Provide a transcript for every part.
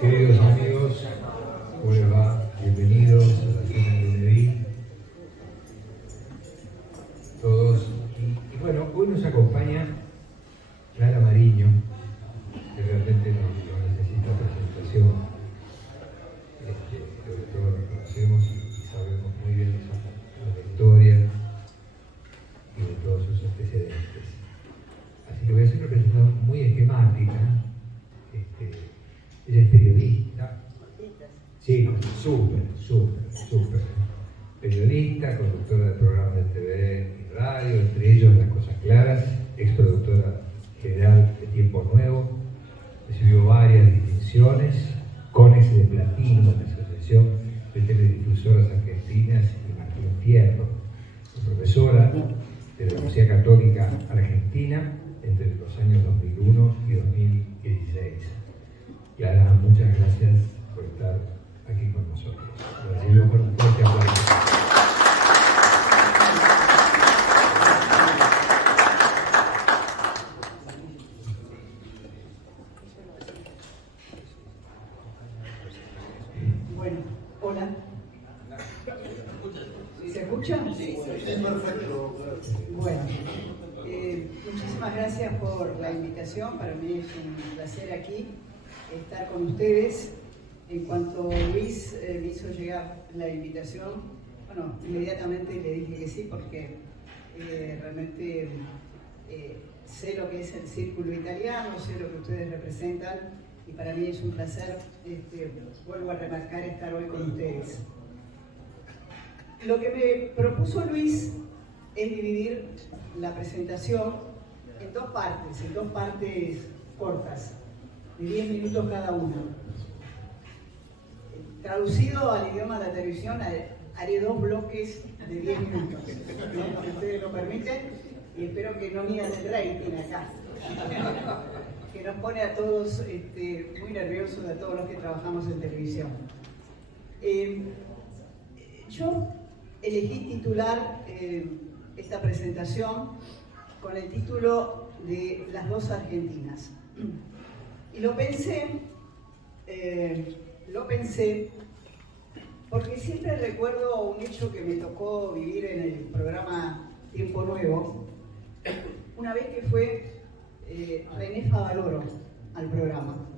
Queridos amigos, ¿cómo les va? Bienvenidos a la cena de UNEVI. Todos. Y bueno, hoy nos acompaña Clara Mariño, que realmente no necesita presentación. Sobre todo lo conocemos y sabemos muy bien la historia y de todos sus antecedentes. Así que voy a hacer una presentación muy esquemática. Ella es periodista. Sí, súper. Periodista, conductora de programas de TV y radio, entre ellos Las Cosas Claras, exproductora general de Tiempo Nuevo. Recibió varias distinciones, CONEX de Platino, de la Asociación de Teledifusoras Argentinas y Martín Fierro. Es profesora de la Universidad Católica Argentina entre los años 2001 y 2016. Clara, muchas gracias por estar aquí con nosotros. Lo recibimos con un fuerte aplauso. Bueno, hola. ¿Se escucha? Sí, perfecto. Bueno, muchísimas gracias por la invitación. Para mí es un placer aquí estar con ustedes. En cuanto Luis me hizo llegar la invitación, bueno, inmediatamente le dije que sí, porque realmente sé lo que es el círculo italiano, sé lo que ustedes representan, y para mí es un placer, vuelvo a remarcar, estar hoy con ustedes. Lo que me propuso Luis es dividir la presentación en dos partes cortas, de 10 minutos cada una. Traducido al idioma de la televisión, haré 2 bloques de 10 minutos, ¿no? Si ustedes lo permiten, y espero que no midan el rating acá, que nos pone a todos muy nerviosos, a todos los que trabajamos en televisión. Yo elegí titular esta presentación con el título de Las dos Argentinas. Y lo pensé porque siempre recuerdo un hecho que me tocó vivir en el programa Tiempo Nuevo, una vez que fue René Favaloro al programa.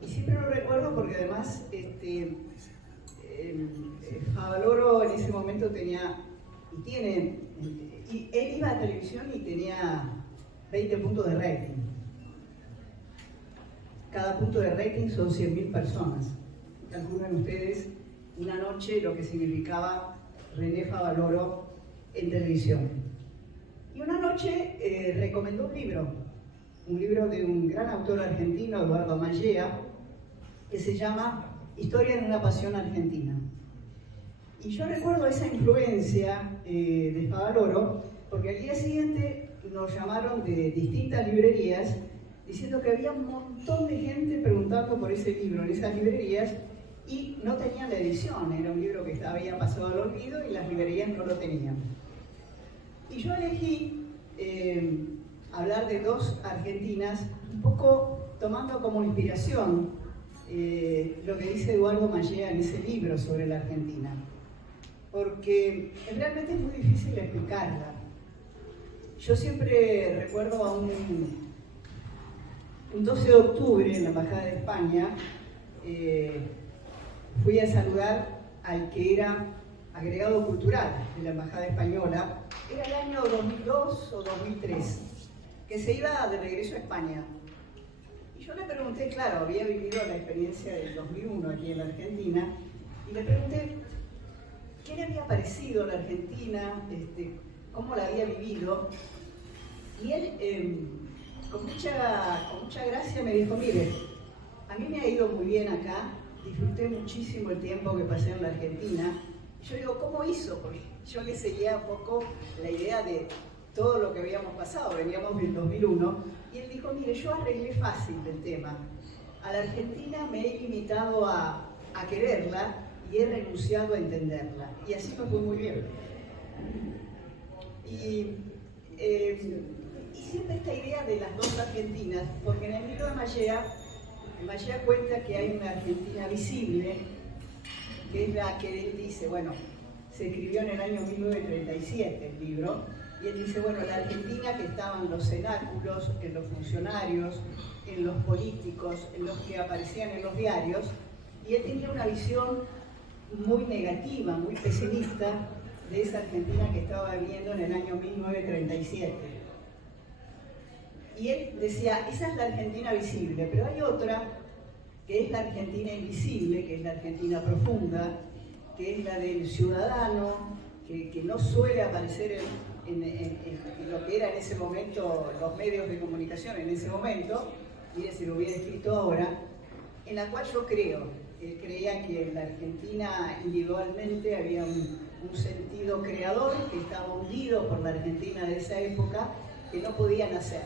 Y siempre lo recuerdo porque además Favaloro en ese momento tenía, y él iba a televisión y tenía 20 puntos de rating. Cada punto de rating son 100.000 personas. Calculan ustedes una noche lo que significaba René Favaloro en televisión. Y una noche recomendó un libro de un gran autor argentino, Eduardo Mallea, que se llama Historia de una pasión argentina. Y yo recuerdo esa influencia de Favaloro, porque al día siguiente nos llamaron de distintas librerías diciendo que había un montón de gente preguntando por ese libro en esas librerías y no tenían la edición, era un libro que había pasado al olvido y las librerías no lo tenían. Y yo elegí hablar de dos argentinas, un poco tomando como inspiración lo que dice Eduardo Mallea en ese libro sobre la Argentina, porque realmente es muy difícil explicarla. Yo siempre recuerdo a un 12 de octubre en la Embajada de España, fui a saludar al que era agregado cultural de la Embajada Española, era el año 2002 o 2003, que se iba de regreso a España. Y yo le pregunté, claro, había vivido la experiencia del 2001 aquí en la Argentina, y le pregunté qué le había parecido la Argentina, cómo la había vivido, y él con mucha gracia me dijo, mire, a mí me ha ido muy bien acá, disfruté muchísimo el tiempo que pasé en la Argentina. Y yo digo, ¿cómo hizo? Porque yo le seguía un poco la idea de todo lo que habíamos pasado, veníamos del 2001, y él dijo, mire, yo arreglé fácil el tema. A la Argentina me he limitado a quererla y he renunciado a entenderla. Y así me fue muy bien. Y siempre esta idea de las dos Argentinas, porque en el libro de Mallea cuenta que hay una Argentina visible, que es la que él dice, bueno, se escribió en el año 1937 el libro, y él dice, bueno, la Argentina que estaba en los cenáculos, en los funcionarios, en los políticos, en los que aparecían en los diarios, y él tenía una visión muy negativa, muy pesimista de esa Argentina que estaba viviendo en el año 1937. Y él decía, esa es la Argentina visible, pero hay otra que es la Argentina invisible, que es la Argentina profunda, que es la del ciudadano, que no suele aparecer en lo que era en ese momento, los medios de comunicación en ese momento, mire si lo hubiera escrito ahora, en la cual yo creo, él creía que en la Argentina individualmente había un sentido creador que estaba hundido por la Argentina de esa época, que no podían hacer.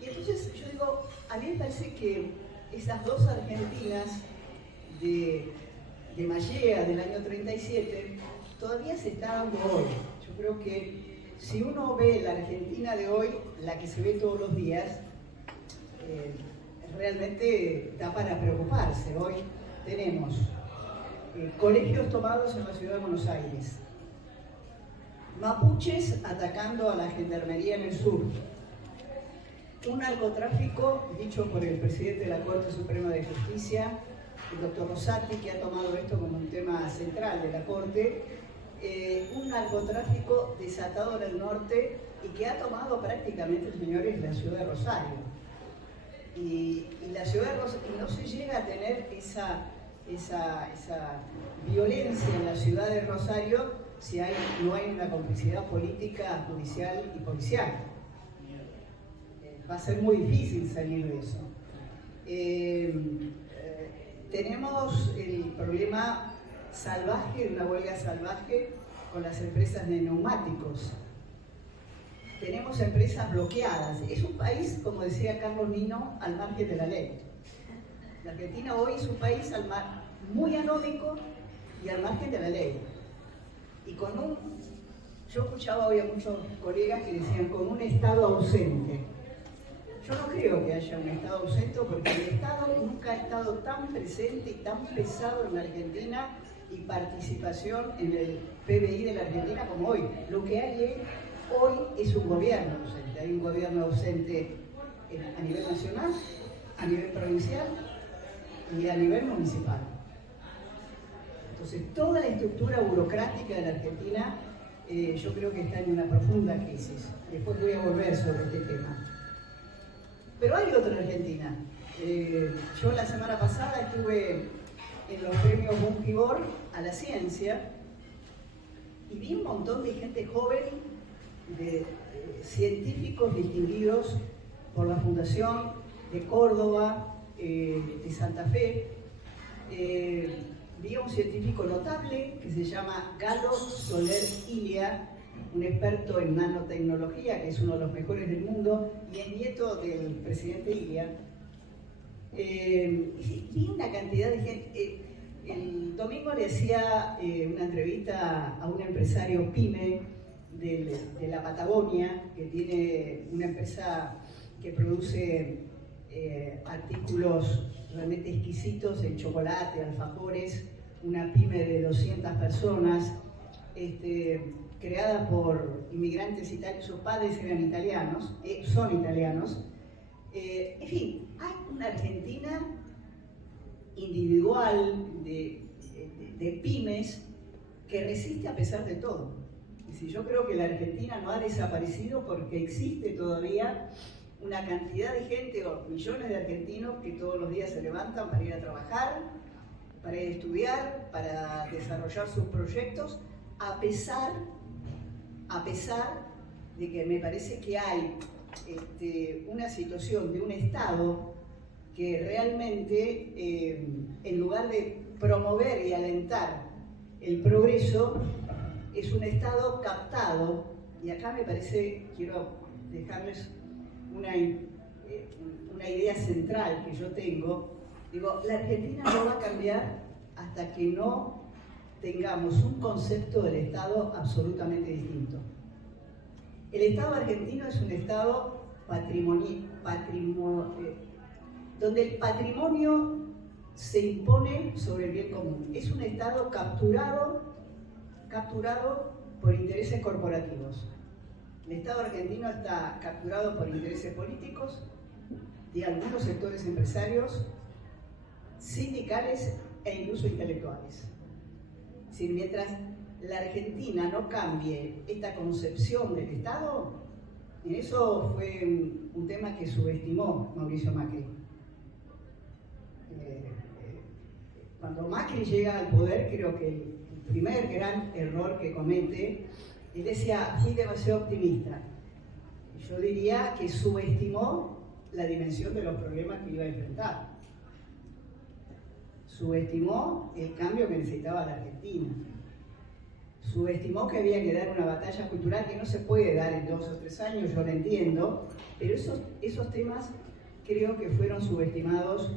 Y entonces yo digo, a mí me parece que esas dos Argentinas de Mallea del año 37 todavía se está dando hoy. Yo creo que si uno ve la Argentina de hoy, la que se ve todos los días, realmente da para preocuparse. Hoy tenemos colegios tomados en la ciudad de Buenos Aires, mapuches atacando a la gendarmería en el sur, un narcotráfico dicho por el presidente de la Corte Suprema de Justicia, el doctor Rosati, que ha tomado esto como un tema central de la Corte, un narcotráfico desatado en el norte y que ha tomado prácticamente, señores, la ciudad de Rosario. Y la ciudad de Rosario, y no se llega a tener esa violencia en la ciudad de Rosario si no hay una complicidad política, judicial y policial. Va a ser muy difícil salir de eso. Tenemos el problema salvaje, una huelga salvaje con las empresas de neumáticos. Tenemos empresas bloqueadas. Es un país, como decía Carlos Nino, al margen de la ley. La Argentina hoy es un país muy anódico y al margen de la ley. Y yo escuchaba hoy a muchos colegas que decían con un Estado ausente. Yo no creo que haya un Estado ausente porque el Estado nunca ha estado tan presente y tan pesado en la Argentina y participación en el PBI de la Argentina como hoy. Lo que hay hoy es un gobierno ausente. Hay un gobierno ausente a nivel nacional, a nivel provincial y a nivel municipal. Entonces, toda la estructura burocrática de la Argentina yo creo que está en una profunda crisis. Después voy a volver sobre este tema. Pero hay otra Argentina. Yo la semana pasada estuve en los premios Bungibor a la ciencia y vi un montón de gente joven de científicos distinguidos por la Fundación de Córdoba, de Santa Fe. Vi a un científico notable que se llama Galo Soler Ilia, un experto en nanotecnología, que es uno de los mejores del mundo, y es nieto del presidente Ilia. Vi una cantidad de gente. El domingo le hacía una entrevista a un empresario pyme de la Patagonia, que tiene una empresa que produce artículos realmente exquisitos en chocolate, alfajores, una pyme de 200 personas, creada por inmigrantes italianos. Sus padres eran italianos, son italianos. En fin, hay una Argentina individual de pymes que resiste a pesar de todo. Es decir, yo creo que la Argentina no ha desaparecido porque existe todavía una cantidad de gente, o millones de argentinos, que todos los días se levantan para ir a trabajar, para ir a estudiar, para desarrollar sus proyectos, a pesar de que me parece que hay una situación de un Estado que realmente, en lugar de promover y alentar el progreso, es un Estado captado. Y acá me parece, quiero dejarles una idea central que yo tengo. Digo, la Argentina no va a cambiar hasta que no tengamos un concepto del Estado absolutamente distinto. El Estado argentino es un Estado donde el patrimonio se impone sobre el bien común. Es un Estado capturado por intereses corporativos. El Estado argentino está capturado por intereses políticos de algunos sectores empresarios, sindicales e incluso intelectuales. Es decir, mientras la Argentina no cambie esta concepción del Estado, en eso fue un tema que subestimó Mauricio Macri. Cuando Macri llega al poder, creo que el primer gran error que comete, él decía, fui demasiado optimista. Yo diría que subestimó la dimensión de los problemas que iba a enfrentar. Subestimó el cambio que necesitaba la Argentina. Subestimó que había que dar una batalla cultural que no se puede dar en 2 o 3 años, yo lo entiendo, pero esos temas creo que fueron subestimados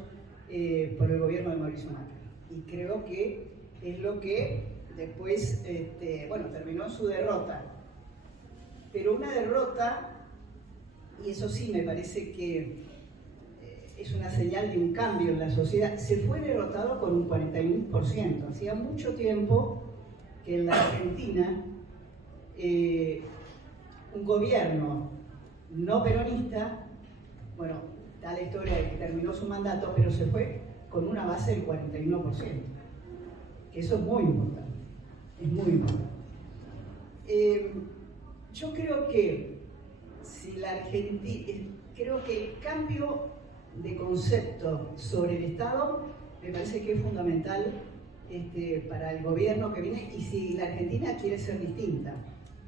por el gobierno de Mauricio Macri. Y creo que es lo que después, terminó en su derrota. Pero una derrota, y eso sí me parece que es una señal de un cambio en la sociedad, se fue derrotado con un 41%. Hacía mucho tiempo que en la Argentina un gobierno no peronista, bueno, da la historia de que terminó su mandato, pero se fue con una base del 41%, que eso es muy importante, es muy importante. Yo creo que si la Argentina, creo que el cambio de concepto sobre el Estado me parece que es fundamental para el gobierno que viene, y si la Argentina quiere ser distinta.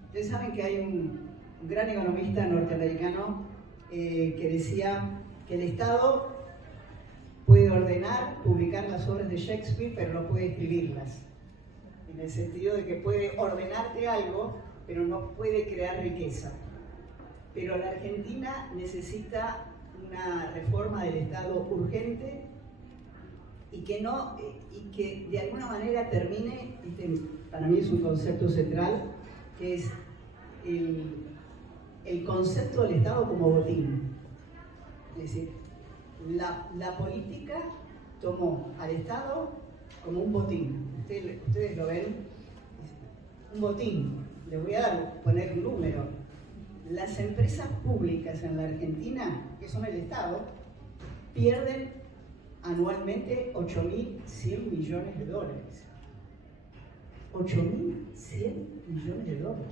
Ustedes saben que hay un gran economista norteamericano que decía que el Estado puede ordenar, publicar las obras de Shakespeare, pero no puede escribirlas. En el sentido de que puede ordenarte algo, pero no puede crear riqueza. Pero la Argentina necesita una reforma del Estado urgente y que de alguna manera termine, para mí es un concepto central, que es el concepto del Estado como botín. Es decir, la política tomó al Estado como un botín. Ustedes lo ven, un botín. Les voy a poner un número. Las empresas públicas en la Argentina, que son el Estado, pierden anualmente 8.100 millones de dólares. 8.100 millones de dólares.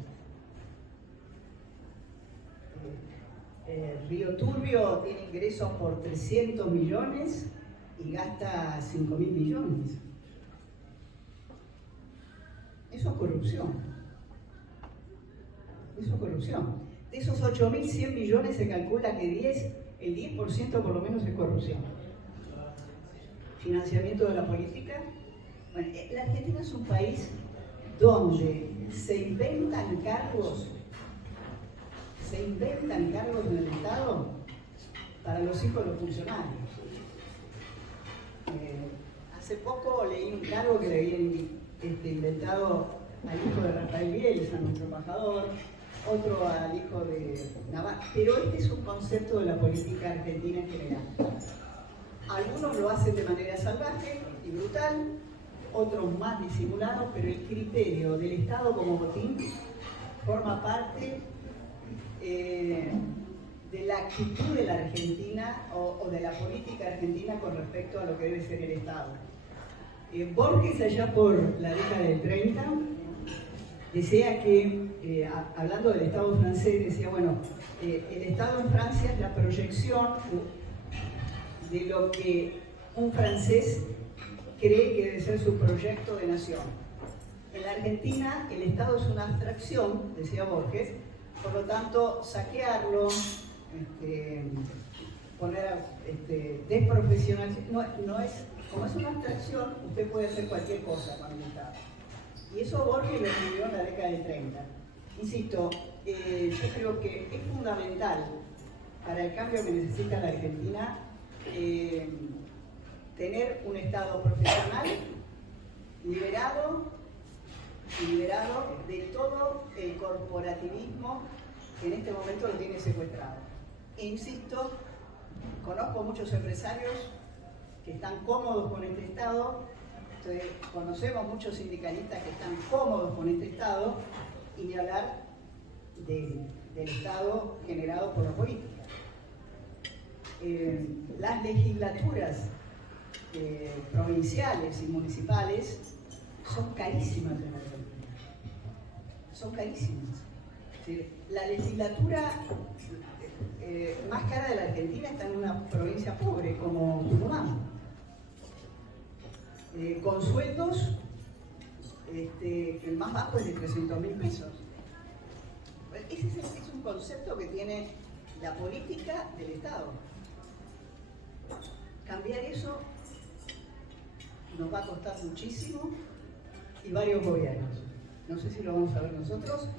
Río Turbio tiene ingresos por 300 millones y gasta 5.000 millones. Eso es corrupción. Eso es corrupción. De esos 8.100 millones se calcula que el 10% por lo menos es corrupción. Financiamiento de la política. Bueno, la Argentina es un país donde se inventan cargos en el Estado para los hijos de los funcionarios. Hace poco leí un cargo que le habían inventado al hijo de Rafael Bielsa, nuestro embajador, otro al hijo de Navarro, pero este es un concepto de la política argentina en general. Algunos lo hacen de manera salvaje y brutal, otros más disimulados, pero el criterio del Estado como botín forma parte de la actitud de la Argentina o de la política argentina con respecto a lo que debe ser el Estado. Borges, allá por la década del 30, decía que, hablando del Estado francés, decía, bueno, el Estado en Francia es la proyección de lo que un francés cree que debe ser su proyecto de nación. En la Argentina, el Estado es una abstracción, decía Borges, por lo tanto, saquearlo, desprofesionalizar, no es, como es una abstracción, usted puede hacer cualquier cosa con el Estado. Y eso Borges lo escribió en la década del 30. Insisto, yo creo que es fundamental para el cambio que necesita la Argentina tener un Estado profesional, liberado de todo el corporativismo que en este momento lo tiene secuestrado. E insisto, conozco muchos empresarios que están cómodos con este Estado, conocemos muchos sindicalistas que están cómodos con este Estado, y ni hablar del Estado generado por la política. Las legislaturas provinciales y municipales son carísimas en la Argentina. Son carísimas. La legislatura más cara de la Argentina está en una provincia pobre como Tucumán, con sueldos que el más bajo es de 300.000 pesos. Ese es un concepto que tiene la política del Estado. Cambiar eso nos va a costar muchísimo y varios gobiernos. No sé si lo vamos a ver nosotros,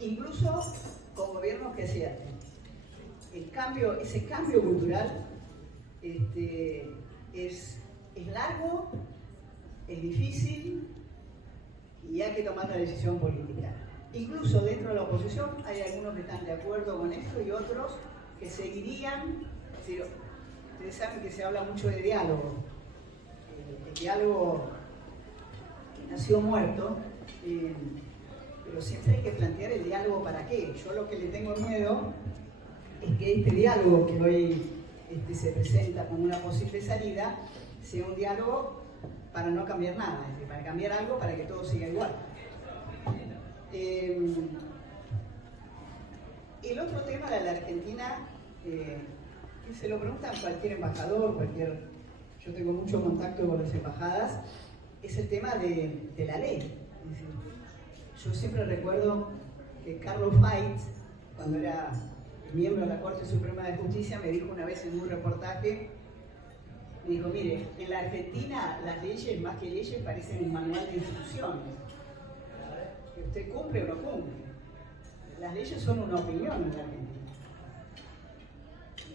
incluso con gobiernos que acierten. Ese cambio cultural es largo, es difícil y hay que tomar la decisión política. Incluso dentro de la oposición hay algunos que están de acuerdo con esto y otros que seguirían. Ustedes saben que se habla mucho de diálogo. El diálogo que nació muerto, pero siempre hay que plantear el diálogo para qué. Yo lo que le tengo miedo es que este diálogo que hoy se presenta como una posible salida sea un diálogo para no cambiar nada, es decir, para cambiar algo para que todo siga igual. El otro tema de la Argentina, que se lo preguntan cualquier embajador, yo tengo mucho contacto con las embajadas, es el tema de la ley. Es decir, yo siempre recuerdo que Carlos Faitz, cuando era miembro de la Corte Suprema de Justicia, me dijo una vez en un reportaje, me dijo, mire, en la Argentina las leyes, más que leyes, parecen un manual de instrucciones. Que usted cumple o no cumple. Las leyes son una opinión en la Argentina.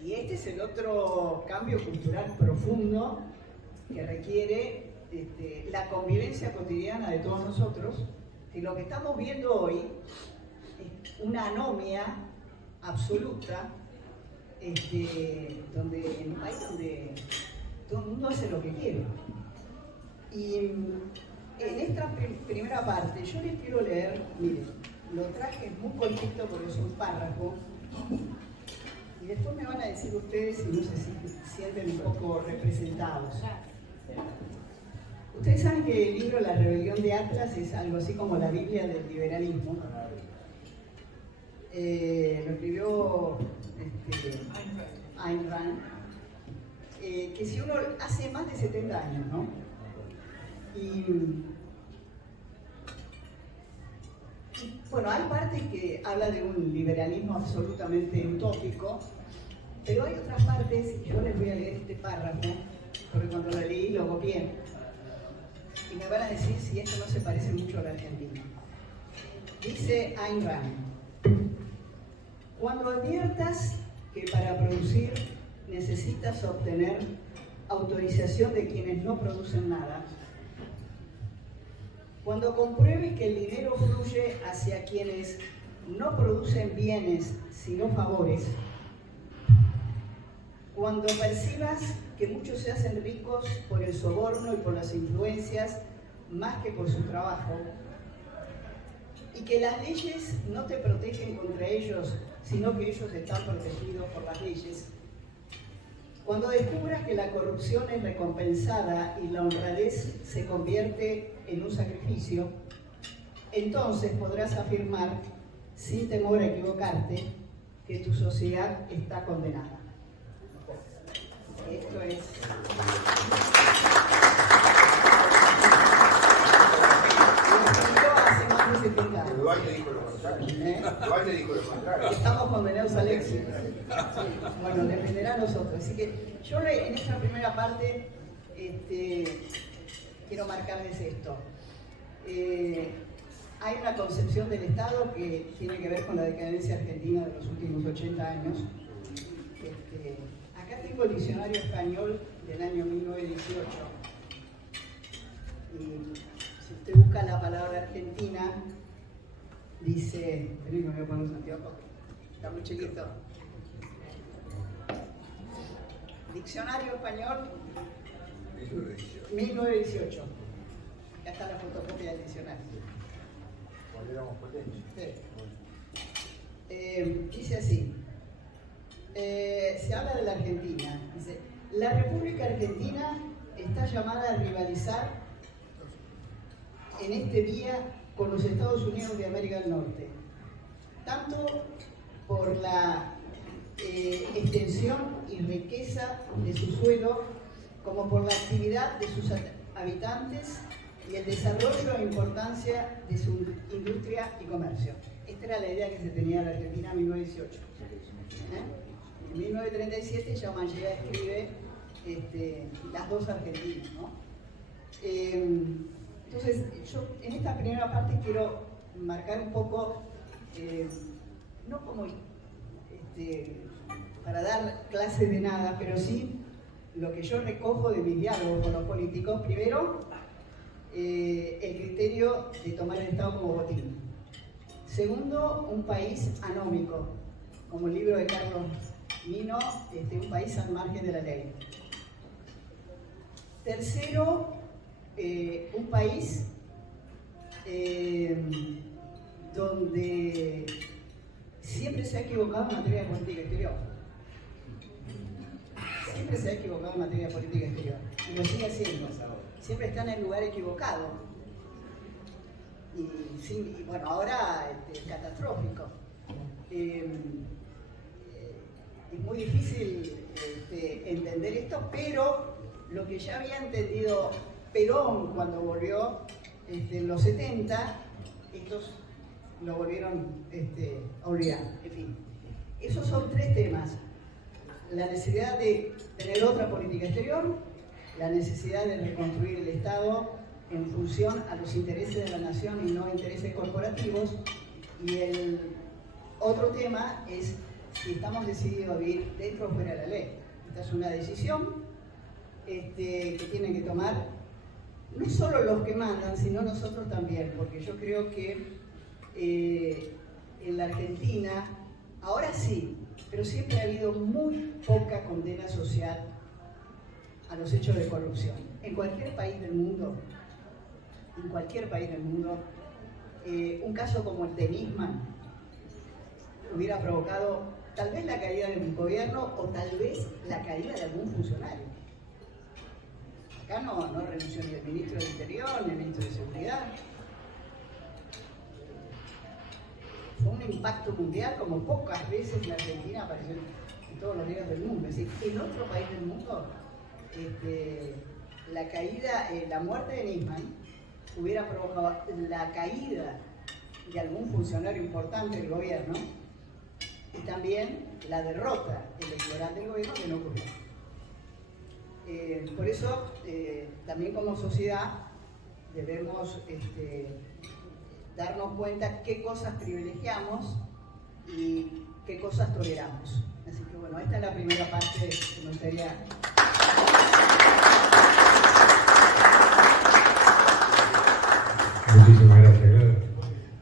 Y este es el otro cambio cultural profundo que requiere la convivencia cotidiana de todos nosotros. Y lo que estamos viendo hoy es una anomia absoluta, donde en un país donde todo el mundo hace lo que quiere. Y en esta primera parte yo les quiero leer, miren, lo traje muy cortito porque es un párrafo, y después me van a decir ustedes si no se sienten un poco representados. Ustedes saben que el libro La Rebelión de Atlas es algo así como la Biblia del liberalismo. Lo escribió Ayn Rand, que si uno hace más de 70 años, ¿no? Y Bueno, hay parte que habla de un liberalismo absolutamente utópico, pero hay otras partes, y yo les voy a leer este párrafo, porque cuando lo leí lo copié, y me van a decir si esto no se parece mucho a la Argentina. Dice Ayn Rand: cuando adviertas que para producir necesitas obtener autorización de quienes no producen nada, cuando compruebes que el dinero fluye hacia quienes no producen bienes sino favores, cuando percibas que muchos se hacen ricos por el soborno y por las influencias más que por su trabajo, y que las leyes no te protegen contra ellos, sino que ellos están protegidos por las leyes, cuando descubras que la corrupción es recompensada y la honradez se convierte en un sacrificio, entonces podrás afirmar, sin temor a equivocarte, que tu sociedad está condenada. Esto es... hace más de 70 años. Duarte dijo lo contrario. Duarte dijo lo contrario. Estamos condenados al éxito. Bueno, dependerá a nosotros. Así que yo en esta primera parte quiero marcarles esto. Hay una concepción del Estado que tiene que ver con la decadencia argentina de los últimos 80 años. Acá tengo el diccionario español del año 1918. Y si usted busca la palabra Argentina, dice, me voy a poner los anteojos, está muy chiquito. Diccionario español 1918. Acá está la fotocopia del diccionario. Cuando éramos potentes. Sí. Dice así. Se habla de la Argentina. Dice, la República Argentina está llamada a rivalizar en este día con los Estados Unidos de América del Norte, tanto por la extensión y riqueza de su suelo, como por la actividad de sus habitantes y el desarrollo e importancia de su industria y comercio. Esta era la idea que se tenía de la Argentina en 1918. En 1937 ya Manchega escribe Las dos Argentinas, ¿no? Entonces, yo en esta primera parte quiero marcar un poco, no como para dar clase de nada, pero sí lo que yo recojo de mis diálogos con los políticos. Primero, el criterio de tomar el Estado como botín. Segundo, un país anómico, como el libro de Carlos Mino, un país al margen de la ley. Tercero, un país donde siempre se ha equivocado en materia de política exterior. Siempre se ha equivocado en materia de política exterior. Y lo sigue haciendo. Siempre está en el lugar equivocado. Y bueno, ahora catastrófico. Es muy difícil entender esto, pero lo que ya había entendido Perón cuando volvió en los 70, estos lo volvieron a olvidar. En fin, esos son tres temas: la necesidad de tener otra política exterior, la necesidad de reconstruir el Estado en función a los intereses de la nación y no intereses corporativos, y el otro tema es si estamos decididos a vivir dentro o fuera de la ley. Esta es una decisión que tienen que tomar no solo los que mandan, sino nosotros también, porque yo creo que en la Argentina, ahora sí, pero siempre ha habido muy poca condena social a los hechos de corrupción. En cualquier país del mundo, un caso como el de Nisman hubiera provocado tal vez la caída de un gobierno o tal vez la caída de algún funcionario. Acá no renunció ni el ministro del Interior, ni el ministro de Seguridad. Fue un impacto mundial como pocas veces la Argentina apareció en todos los días del mundo. Es decir, en otro país del mundo, la muerte de Nisman hubiera provocado la caída de algún funcionario importante del gobierno, y también la derrota electoral del gobierno que no ocurrió. Por eso, también como sociedad debemos darnos cuenta qué cosas privilegiamos y qué cosas toleramos. Así que bueno, esta es la primera parte que me gustaría. Muchísimas gracias, Clara.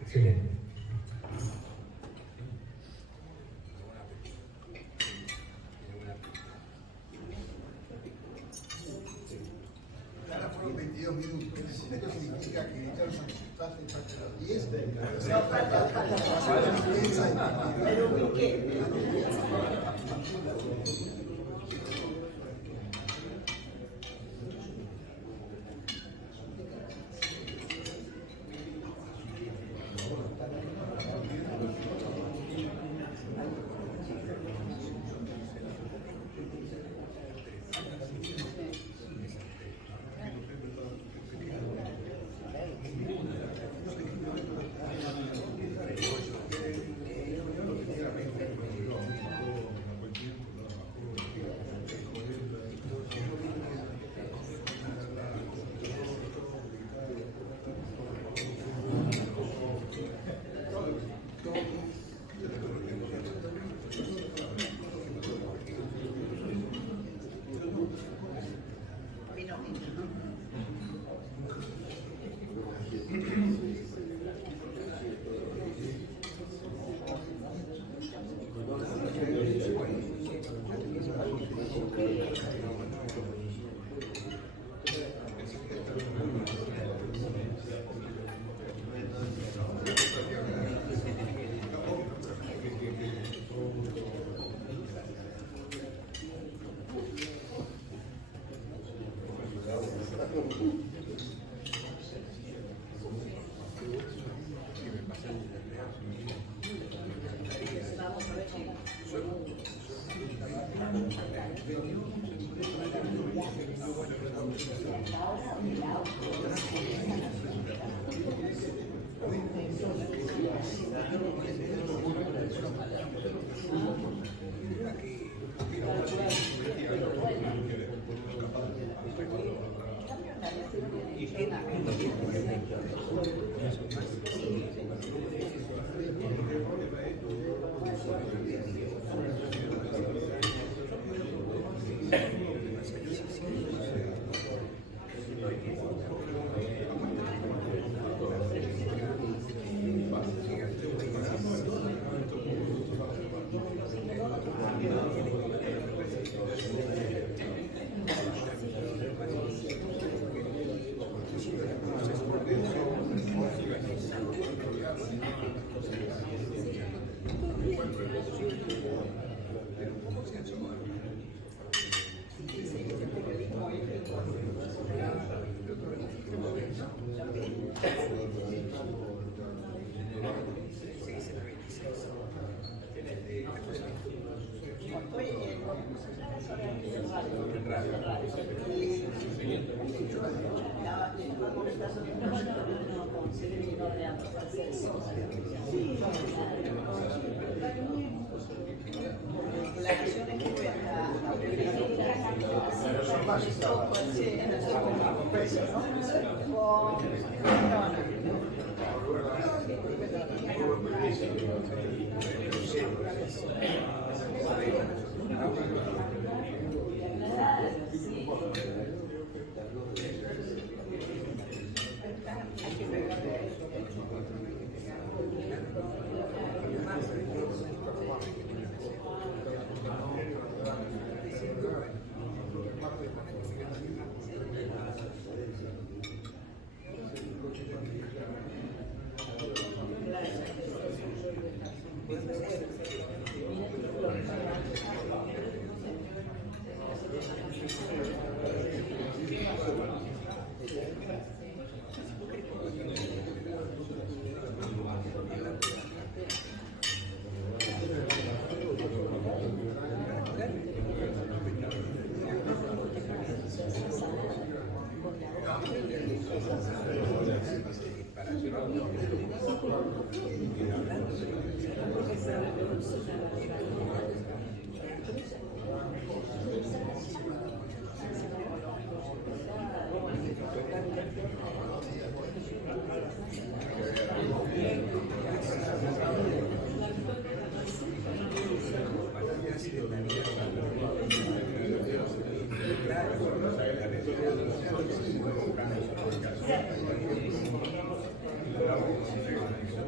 Excelente. Ahora fueron 22 minutos. Esto significa que ya nos asustaste hasta las 10. No, falta. Pero ubiqué.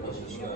oposición.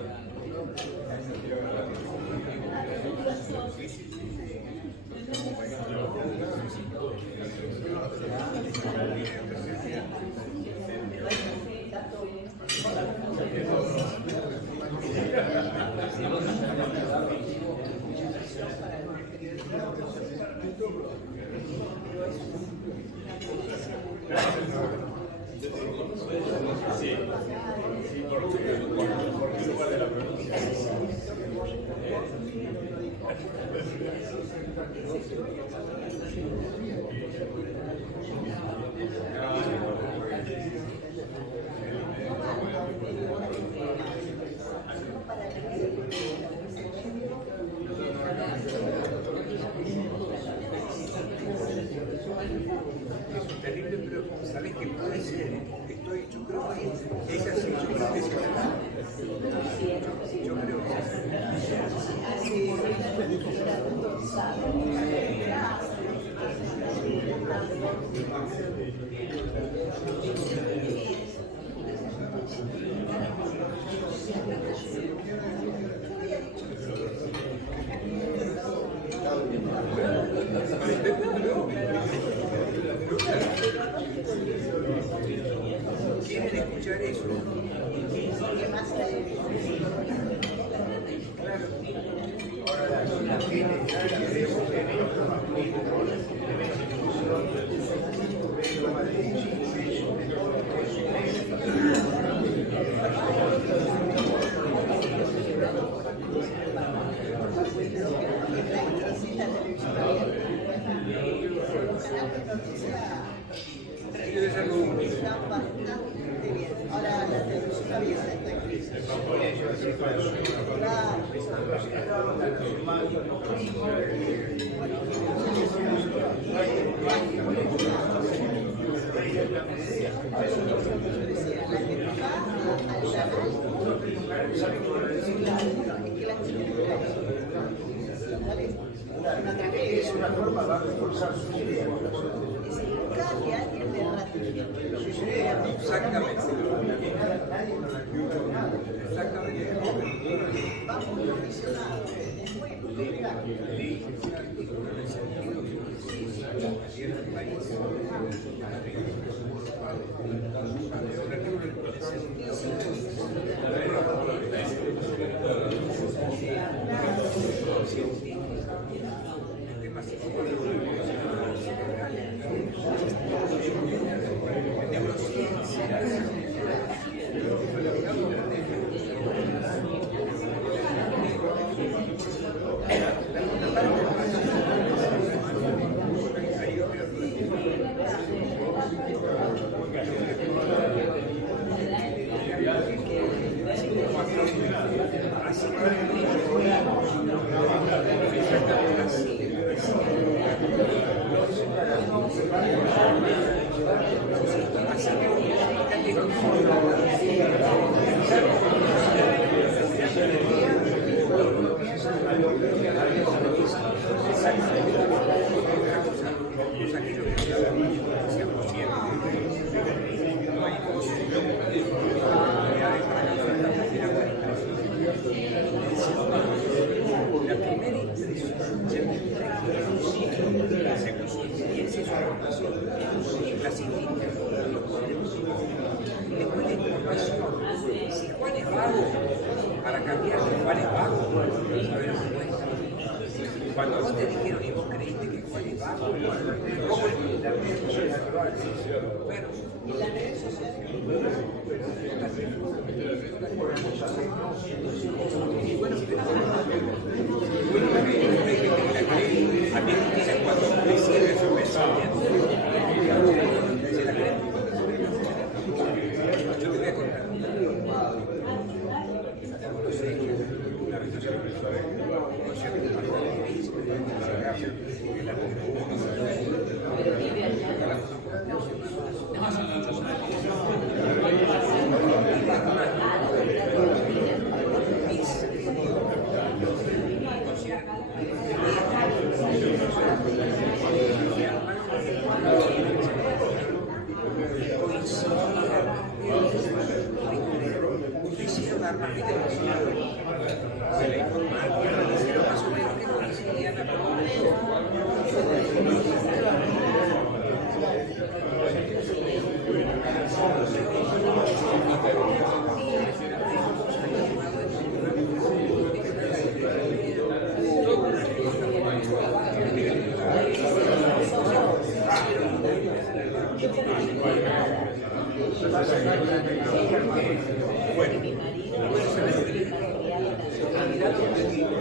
Es terrible, pero sabes que puede ser. Yo creo que es así, yo creo que es así. Yo creo que quieren escuchar eso. ¿Qué más hay? Ahora la gente ya queremos debe ser lo único. Están bastante bien. Ahora la televisión abierta está aquí. Es una forma de reforzar sus ideas. Que alguien le ratifique sus ideas. Exactamente. Exactamente. Vamos condicionados. Es muy complicado. Si Juan es vago, para cambiar Juan es vago, cuando vos te dijeron y vos creíste que Juan es vago, ¿cómo es la red social? Bueno, Y las redes sociales. y bueno, a mí me dicen cuando me sirve su pensamiento. ¿Se la creen? Yo te voy a contar. Una vez yo hicieron usar más de la informática, pero más o menos que coincidirían a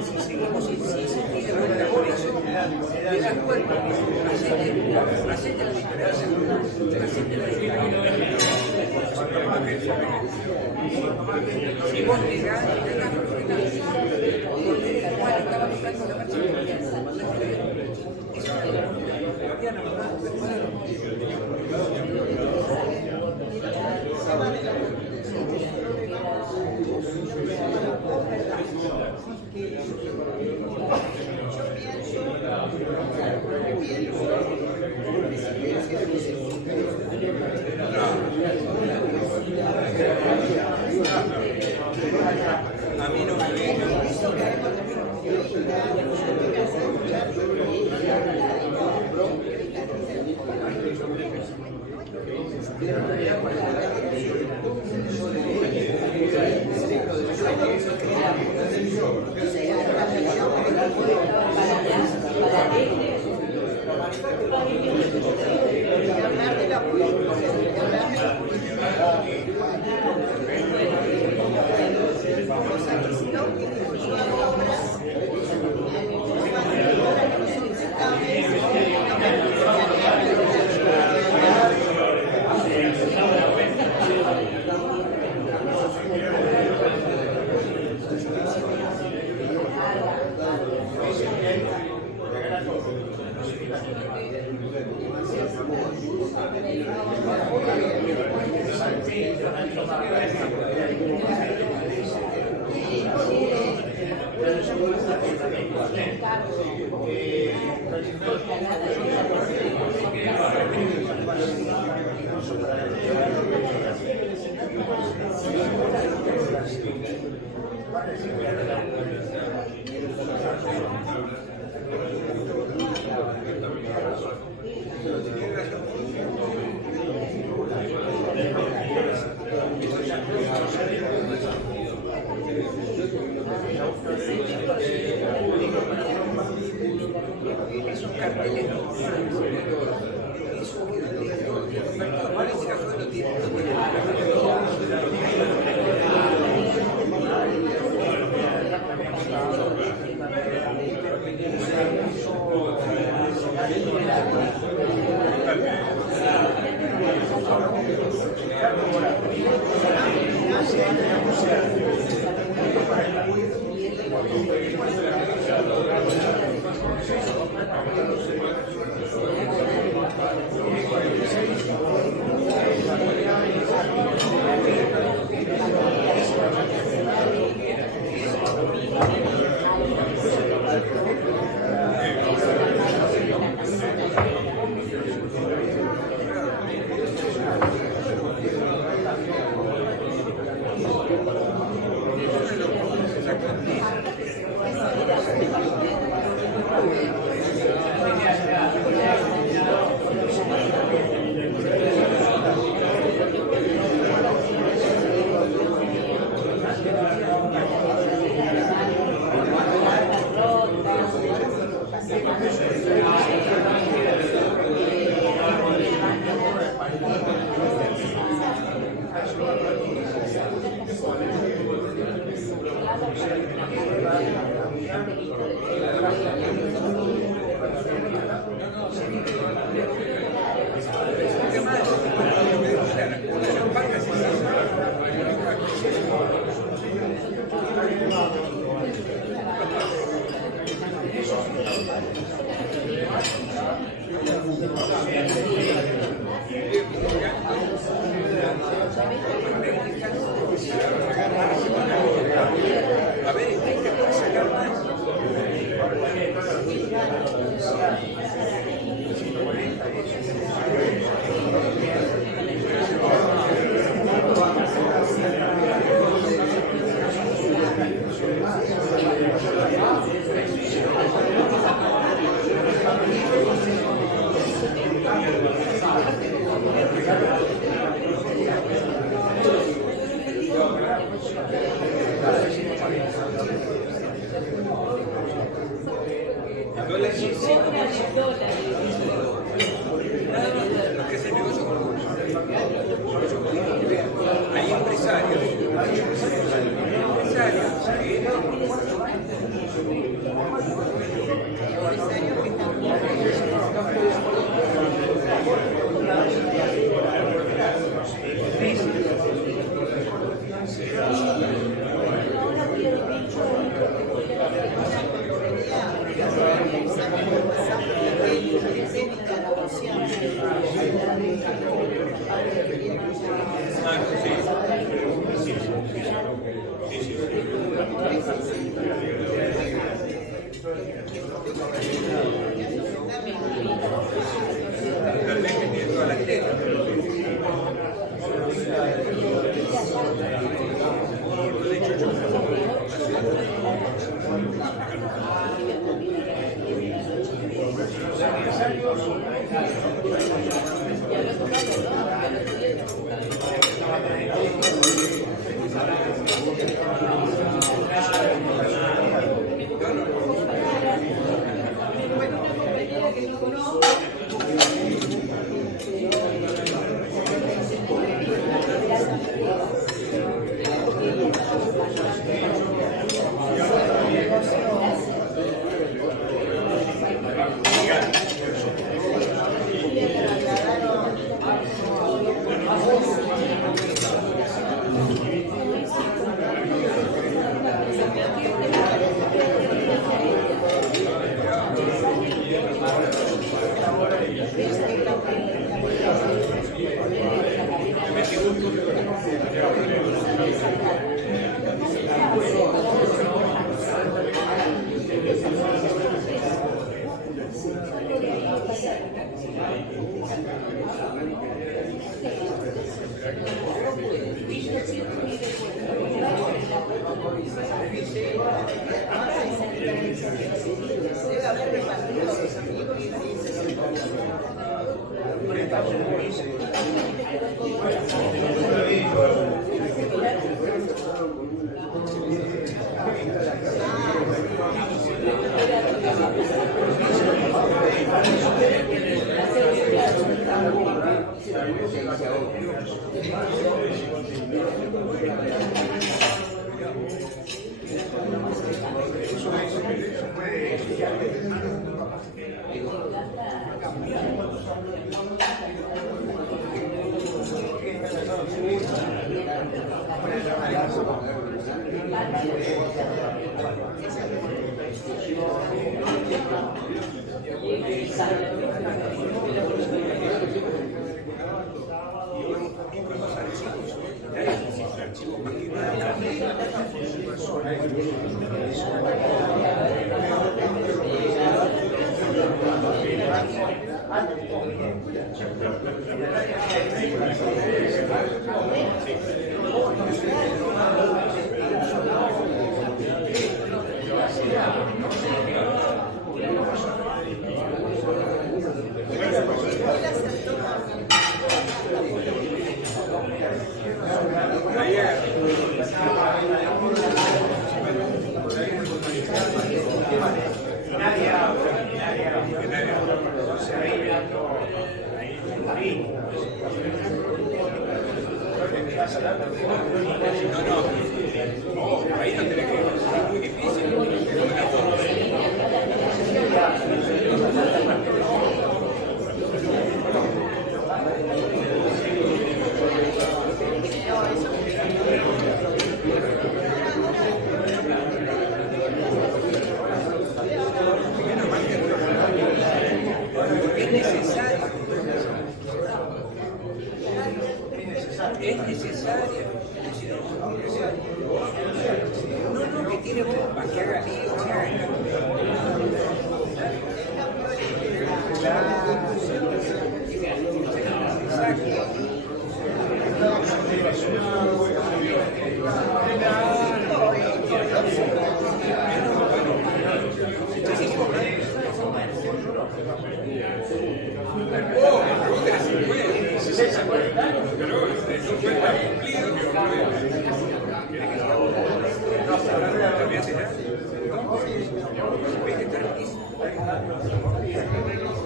si seguimos insistiendo por eso, le das cuerpo, hacete la diferencia, si vos llegás, estaba tocando la marcha, a mí no me venga. Esos carteles no eso que la política fue lo tiene.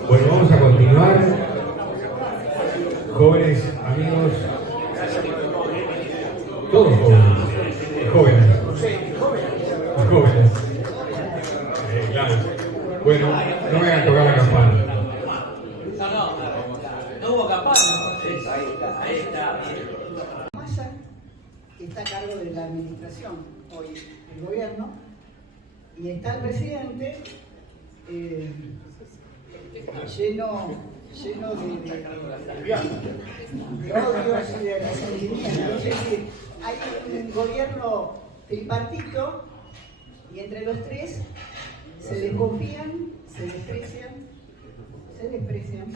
Bueno, vamos a continuar. Jóvenes, amigos, todos jóvenes, jóvenes. Claro. Bueno, no me hagan tocar la campana. No hubo campana. Ahí está. Massa, que está a cargo de la administración hoy, el gobierno, y está el presidente lleno lleno de odios y de resentimientos. Es decir, hay un gobierno tripartito y entre los tres se desconfían, se desprecian.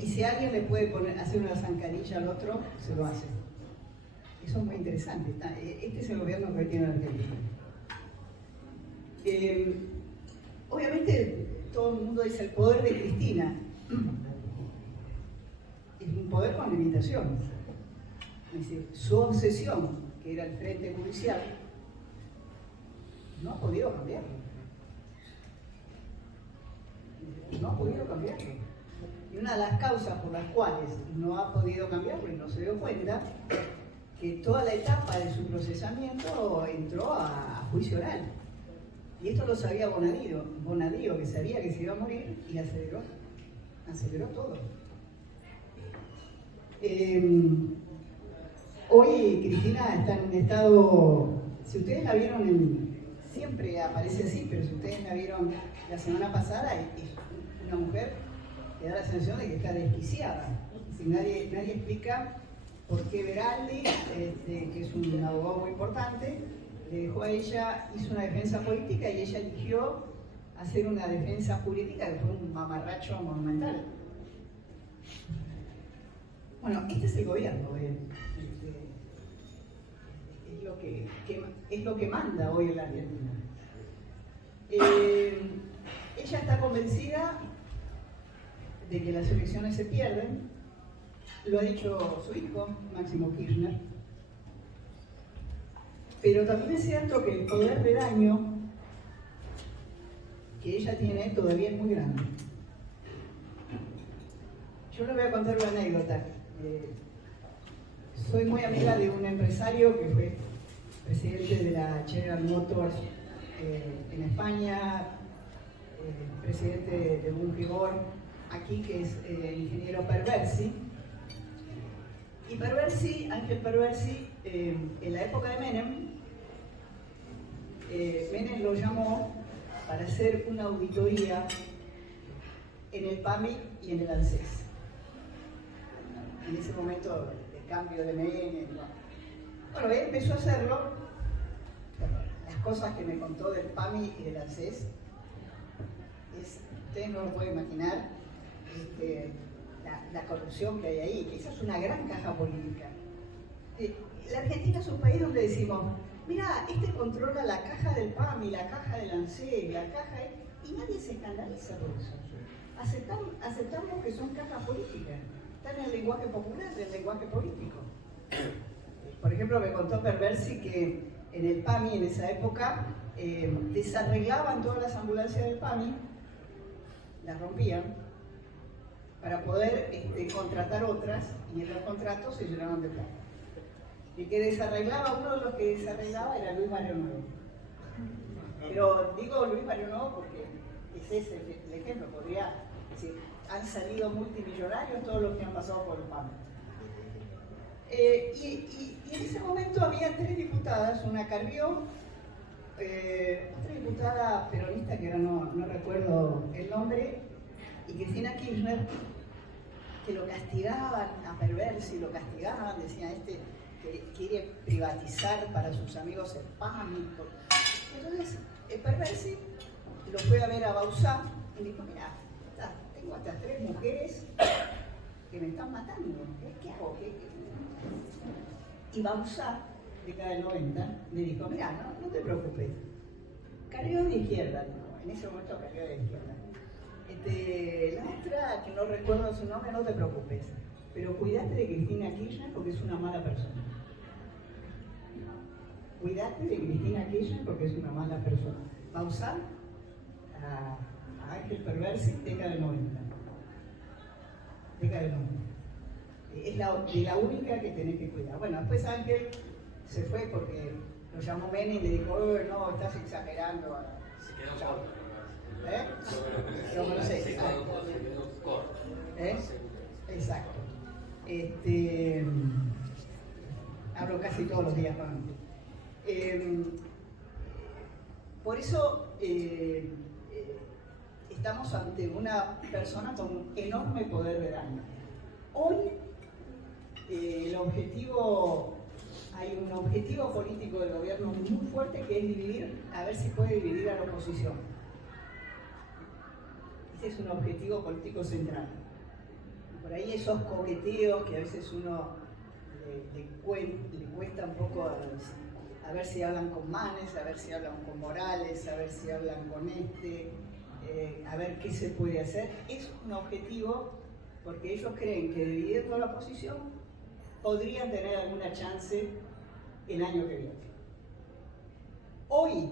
Y si alguien le puede hacer una zancadilla al otro, se lo hace. Eso es muy interesante. Este es el gobierno que hoy tiene la Argentina. Obviamente todo el mundo dice el poder de Cristina. Es un poder con limitaciones. Es decir, su obsesión, que era el frente judicial, no ha podido cambiarlo. No ha podido cambiarlo. Y una de las causas por las cuales no ha podido cambiarlo y no se dio cuenta, que toda la etapa de su procesamiento entró a juicio oral. Y esto lo sabía Bonadío, que sabía que se iba a morir y aceleró todo. Hoy Cristina está en un estado, si ustedes la vieron, siempre aparece así, pero si ustedes la vieron la semana pasada, es una mujer que da la sensación de que está desquiciada. Si nadie explica por qué Veraldi, que es un abogado muy importante, le dejó a ella, hizo una defensa política y ella eligió hacer una defensa jurídica que fue un mamarracho monumental. Bueno, este es el gobierno, es lo que manda hoy en la Argentina. Ella está convencida de que las elecciones se pierden, lo ha dicho su hijo, Máximo Kirchner, pero también es cierto que el poder de daño que ella tiene todavía es muy grande. Yo les voy a contar una anécdota. Soy muy amiga de un empresario que fue presidente de la General Motors en España, presidente de Bungebor aquí, que es el ingeniero Perversi. Y Ángel Perversi, en la época de Menem, Menem lo llamó para hacer una auditoría en el PAMI y en el ANSES. En ese momento de cambio de Menem. Bueno, él empezó a hacerlo. Las cosas que me contó del PAMI y del ANSES, ustedes no lo pueden imaginar, la corrupción que hay ahí, que esa es una gran caja política. La Argentina es un país donde decimos, mira, controla la caja del PAMI, la caja del ANSES, la caja... Y nadie se escandaliza por eso. Aceptamos que son cajas políticas. Están en el lenguaje popular, en el lenguaje político. Por ejemplo, me contó Perversi que en el PAMI, en esa época, desarreglaban todas las ambulancias del PAMI, las rompían, para poder contratar otras, y en los contratos se llenaban de plata. El que desarreglaba, uno de los que desarreglaba era Luis Barrio Nuevo. Pero digo Luis Barrio Nuevo porque ese es el ejemplo. Podría decir, han salido multimillonarios todos los que han pasado por el PAMI. Y en ese momento había 3 diputadas, una Carrió, otra diputada peronista que ahora no recuerdo el nombre, y Cristina Kirchner, que lo castigaban a Perversi, lo castigaban, decían que quiere privatizar para sus amigos el PAMI. Entonces, Perversi lo fue a ver a Bauzá y dijo, mira, tengo hasta 3 mujeres que me están matando, ¿qué hago? Y Bauzá, década del 90, le dijo, mira, no te preocupes, Carrió de izquierda, en ese momento Carrió de izquierda. La otra, que no recuerdo su nombre, no te preocupes, pero cuídate de Cristina Kirchner porque es una mala persona. Cuídate de Cristina Kirchner porque es una mala persona. Bauzá a Ángel Perversi, década del 90. Década del 90. Es la única que tenés que cuidar. Bueno, después Ángel se fue porque lo llamó Menem y le dijo, no, estás exagerando. Se quedó corto. No sé. Se quedó corto. Exacto. Hablo casi todos los días con Ángel. Por eso estamos ante una persona con un enorme poder de daño. Hoy hay un objetivo político del gobierno muy fuerte que es dividir, a ver si puede dividir a la oposición. Ese es un objetivo político central. Por ahí esos coqueteos que a veces uno le cuesta un poco a ver si hablan con Manes, a ver si hablan con Morales, a ver si hablan con a ver qué se puede hacer. Es un objetivo porque ellos creen que dividiendo la oposición podrían tener alguna chance el año que viene. Hoy,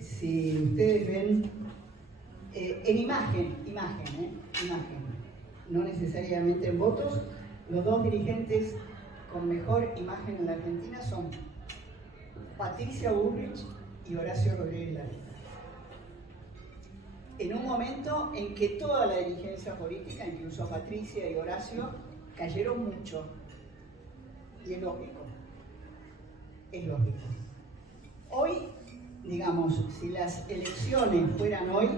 si ustedes ven en imagen, no necesariamente en votos, los dos dirigentes con mejor imagen en la Argentina son Patricia Bullrich y Horacio Rodríguez Larreta. En un momento en que toda la dirigencia política, incluso Patricia y Horacio, cayeron mucho. Y es lógico. Es lógico. Hoy, digamos, si las elecciones fueran hoy,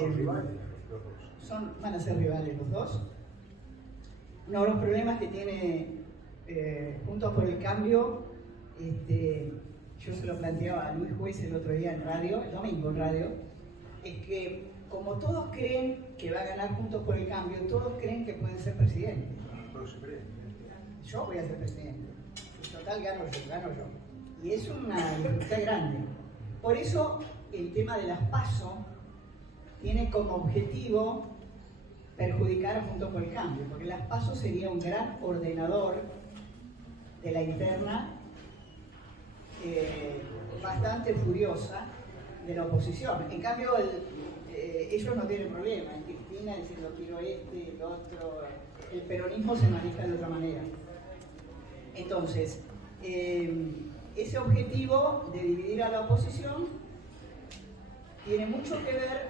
Son rivales los dos. van a ser rivales los dos. Uno de los problemas que tiene Juntos por el Cambio, yo se lo planteaba a Luis Juez el otro día en radio, el domingo en radio, es que como todos creen que va a ganar Juntos por el Cambio, todos creen que pueden ser presidentes. Yo voy a ser presidente. En total gano yo. Y es una dificultad grande. Por eso el tema de las PASO tiene como objetivo perjudicar a Juntos por el Cambio, porque las PASO sería un gran ordenador de la interna bastante furiosa de la oposición. En cambio, ellos no tienen problema. En Cristina diciendo quiero el otro, el peronismo se maneja de otra manera. Entonces, ese objetivo de dividir a la oposición tiene mucho que ver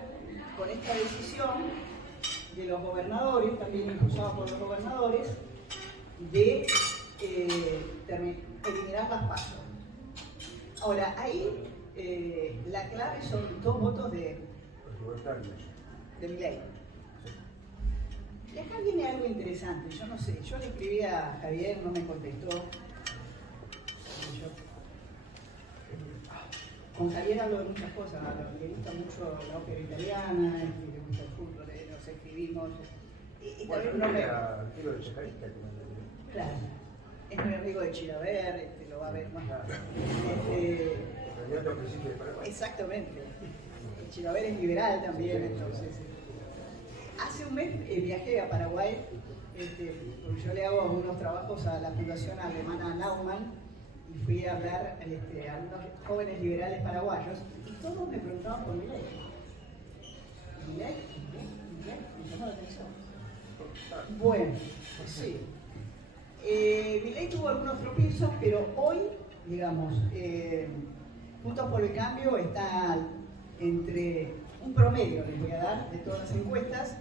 con esta decisión de los gobernadores, también impulsada por los gobernadores, de eliminar las PASO. Ahora, ahí la clave son 2 votos de Milei. Y acá viene algo interesante, yo no sé, yo le escribí a Javier, no me contestó. Con Javier hablo de muchas cosas, le gusta mucho la ópera italiana, le gusta el fútbol, nos escribimos. Y también no me... Claro, es muy amigo de Chilaver, lo va a ver más. Exactamente. Chilaver es liberal también, entonces. Hace un mes viajé a Paraguay, porque yo le hago algunos trabajos a la Fundación Alemana Naumann, y fui a hablar a unos jóvenes liberales paraguayos, y todos me preguntaban por Milei. ¿Milei? Me llamó la atención. Bueno, sí. Milei tuvo algunos tropiezos, pero hoy, digamos, Juntos por el Cambio está entre un promedio, les voy a dar, de todas las encuestas,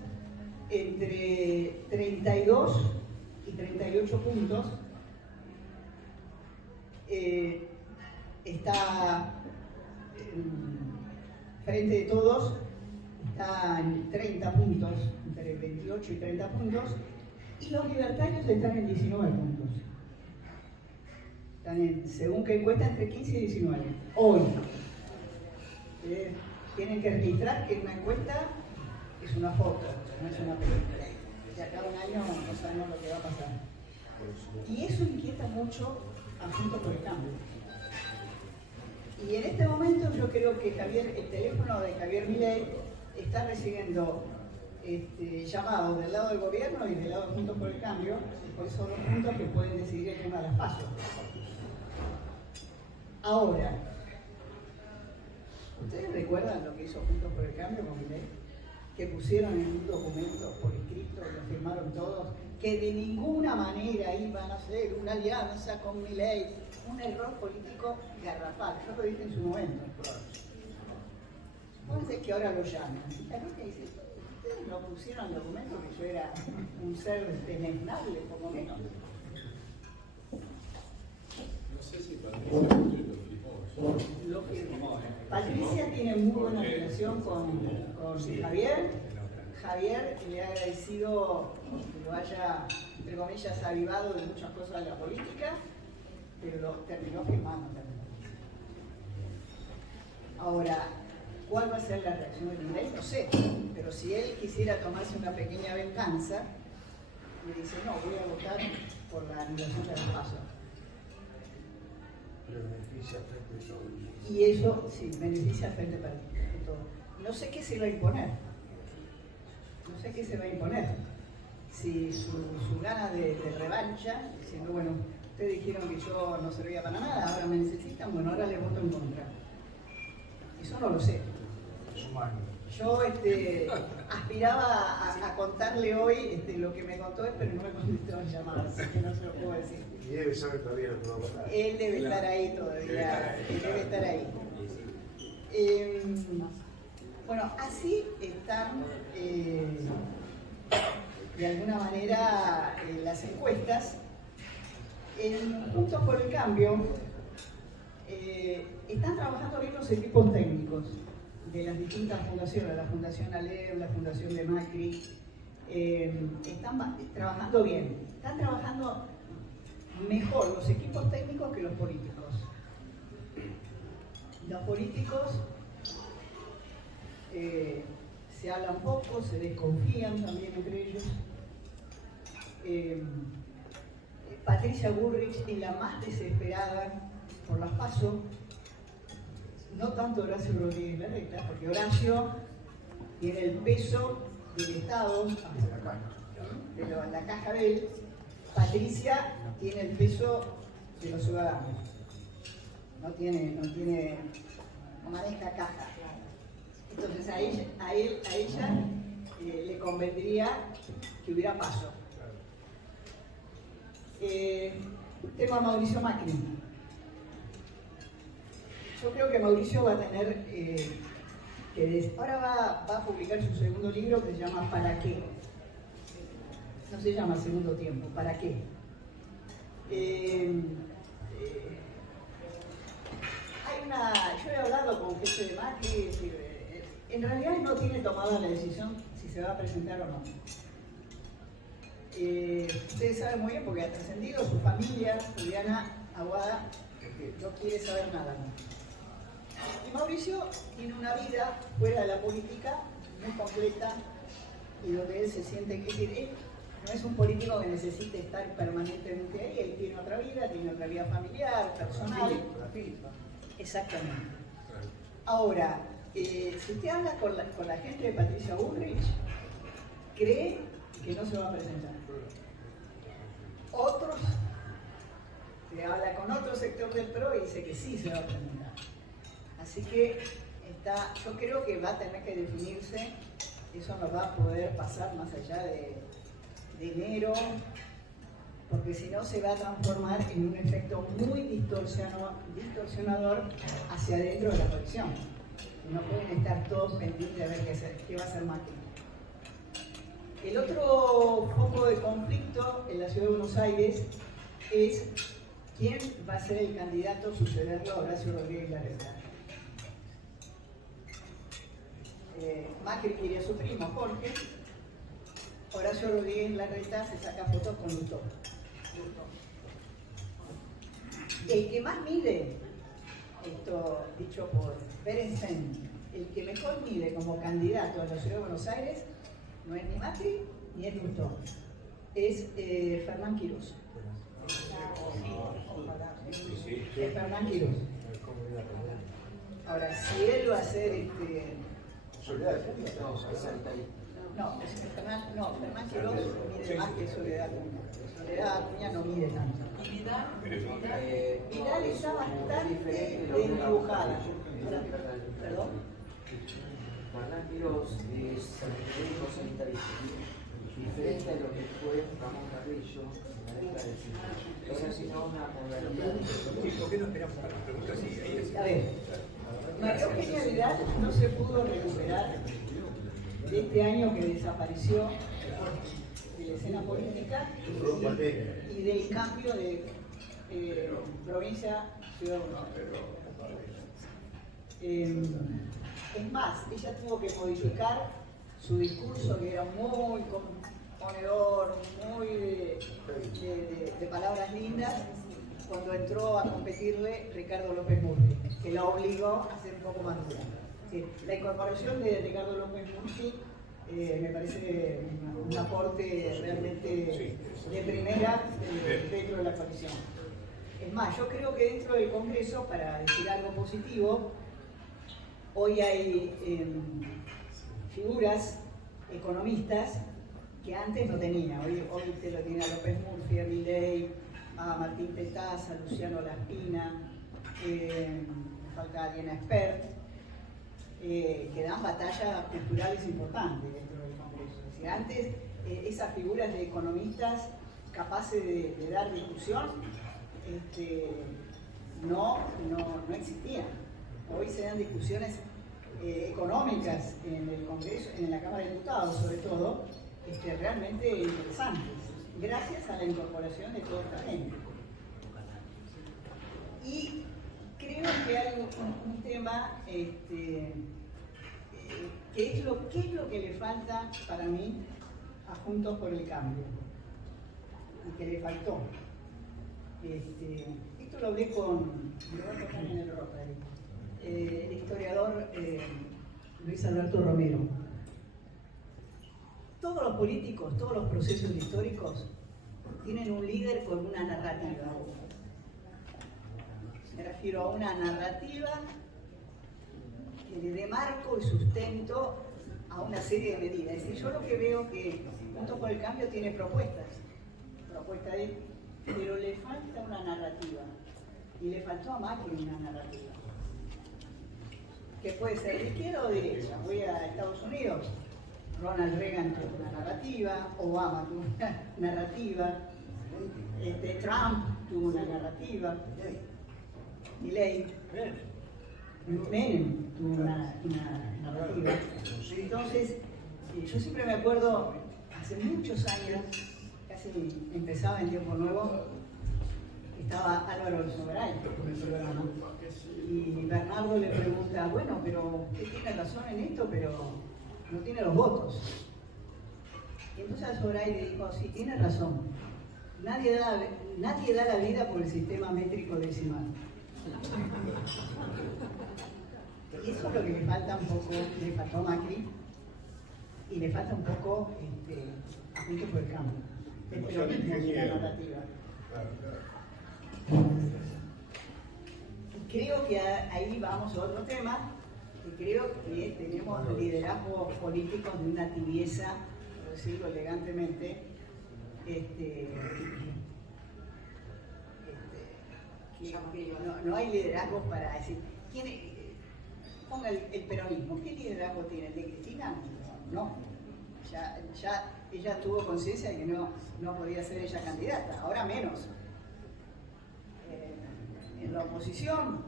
entre 32 y 38 puntos. Está frente de todos, está en 30 puntos, entre 28 y 30 puntos, y los libertarios están en 19 puntos. Están según que encuesta, entre 15 y 19. Hoy. Tienen que registrar que una encuesta es una foto, no es una película. De acá a un año no sabemos lo que va a pasar. Y eso inquieta mucho a Juntos por el Cambio. Y en este momento yo creo que el teléfono de Javier Milei está recibiendo llamados del lado del gobierno y del lado de Juntos por el Cambio, porque son los puntos que pueden decidir el tema de las PASO. Ahora, ¿ustedes recuerdan lo que hizo Juntos por el Cambio con Milei? Que pusieron en un documento por escrito, lo firmaron todos, que de ninguna manera iban a hacer una alianza con Milei. Un error político garrafal. Yo lo dije en su momento. Entonces que ahora lo llaman. Y la gente dice, ustedes no pusieron el documento que yo era un ser deleznable, por lo menos. No sé si Patricia Bullrich lo firmó. Patricia tiene muy buena relación con Javier. Javier le ha agradecido que lo haya, entre comillas, avivado de muchas cosas de la política, pero lo terminó firmando también. Ahora, ¿cuál va a ser la reacción de Milei? No sé, pero si él quisiera tomarse una pequeña venganza, le dice, no, voy a votar por la anulación de las pasos. Pero beneficia frente a todo. Y eso, sí, beneficia al Frente Patricio. No sé qué se va a imponer. No sé qué se va a imponer. Si su gana de revancha, diciendo, bueno, ustedes dijeron que yo no servía para nada, ahora me necesitan, bueno, ahora les voto en contra. Eso no lo sé. Es humano. Yo aspiraba a contarle hoy lo que me contó, pero no me contestó en llamadas, así que no se lo puedo decir. Y debe saber todavía lo que va a pasar. Él debe estar ahí todavía, él debe estar ahí. Bueno, así están de alguna manera las encuestas. Juntos por el Cambio están trabajando bien los equipos técnicos de las distintas fundaciones, la Fundación Alem, la Fundación de Macri, están trabajando bien, están trabajando mejor los equipos técnicos que los políticos. Los políticos se hablan poco, se desconfían también entre ellos. Patricia Bullrich es la más desesperada por las PASO, no tanto Horacio Rodríguez Larreta, porque Horacio tiene el peso del Estado, de la caja de él. Patricia tiene el peso de los ciudadanos, no maneja caja. Entonces a ella le convendría que hubiera paso. Tema Mauricio Macri. Yo creo que Mauricio va a tener ahora va a publicar su segundo libro que se llama ¿Para qué? No se llama Segundo Tiempo, ¿para qué? Yo he hablado con gente de Macri, en realidad no tiene tomada la decisión si se va a presentar o no. Ustedes saben muy bien porque ha trascendido su familia, Juliana Aguada, no quiere saber nada. Y Mauricio tiene una vida fuera de la política muy completa y donde él se siente que él no es un político que necesite estar permanentemente ahí, él tiene otra vida familiar, personal. Exactamente. Ahora, si usted habla con la gente de Patricia Bullrich, cree que no se va a presentar. Otros, se habla con otro sector del PRO y dice que sí se va a presentar. Así que yo creo que va a tener que definirse, eso no va a poder pasar más allá de enero, porque si no se va a transformar en un efecto muy distorsionador hacia adentro de la coalición. No pueden estar todos pendientes de ver qué va a hacer Macri. El otro foco de conflicto en la ciudad de Buenos Aires es quién va a ser el candidato a sucederlo a Horacio Rodríguez Larreta. Macri quería a su primo Jorge, Horacio Rodríguez Larreta se saca fotos con Lutó. El que más mide, esto dicho por Berenstein, el que mejor mide como candidato a la ciudad de Buenos Aires no es ni Macri ni es Lutó, es Fernán Quirós. Es Fernán Quirós. Ahora, si él va a ser Fernán Quirós mide más que Soledad Acuña. Soledad Acuña no mide tanto. Vidal está bastante desdibujada. ¿Perdón? Fernán Quirós es médico sanitarista, diferente a lo que fue Ramón Carrillo en la década del 50. Es así, no una modalidad. ¿Por qué no esperamos para las preguntas? A ver, María Eugenia Vidal no se pudo recuperar de este año que desapareció de la escena política y del cambio de provincia Ciudad de Buenos Aires. Es más, ella tuvo que modificar su discurso, que era muy ponedor, muy de palabras lindas, cuando entró a competirle Ricardo López Murphy, que la obligó a ser un poco más dura. Sí, la incorporación de Ricardo López Murphy me parece un aporte realmente de primera dentro de la coalición. Es más, yo creo que dentro del Congreso, para decir algo positivo, hoy hay figuras economistas que antes no tenía. Hoy te lo tiene a López Murphy, a Milei, a Martín Tetaz, a Luciano Laspina, falta alguien, a Expert, que dan batallas culturales importantes dentro del Congreso. Es decir, antes esas figuras de economistas capaces de dar discusión no existían. Hoy se dan discusiones económicas en el Congreso, en la Cámara de Diputados sobre todo, realmente interesantes, gracias a la incorporación de toda esta gente. Y creo que hay un tema ¿qué es lo que le falta para mí a Juntos por el Cambio? Y que le faltó. Esto lo hablé con el historiador Luis Alberto Romero. Todos los políticos, todos los procesos históricos tienen un líder con una narrativa. Me refiero a una narrativa que le dé marco y sustento a una serie de medidas. Es decir, yo lo que veo que Juntos por el Cambio tiene propuestas pero le falta una narrativa. Y le faltó a Macri una narrativa. Que puede ser de izquierda o derecha. Voy a Estados Unidos. Ronald Reagan tuvo una narrativa, Obama tuvo una narrativa, Trump tuvo una narrativa, Milei, Menem tuvo una narrativa. Entonces, yo siempre me acuerdo, hace muchos años, casi empezaba en Tiempo Nuevo, estaba Álvaro Soberay en el programa, y Bernardo le pregunta, bueno, pero usted tiene razón en esto, pero no tiene los votos. Y entonces Soberay le dijo, sí, tiene razón, nadie da la vida por el sistema métrico decimal. Y eso es lo que le falta un poco, le faltó a Macri, y le falta un poco a Juntos por el Cambio. El peronismo y la narrativa. Creo que ahí vamos a otro tema, que creo que tenemos liderazgos políticos de una tibieza, por decirlo elegantemente, que no hay liderazgos para decir, ponga el peronismo, ¿qué liderazgo tiene? ¿El de Cristina? No. Ya ella tuvo conciencia de que no podía ser ella candidata, ahora menos. En la oposición,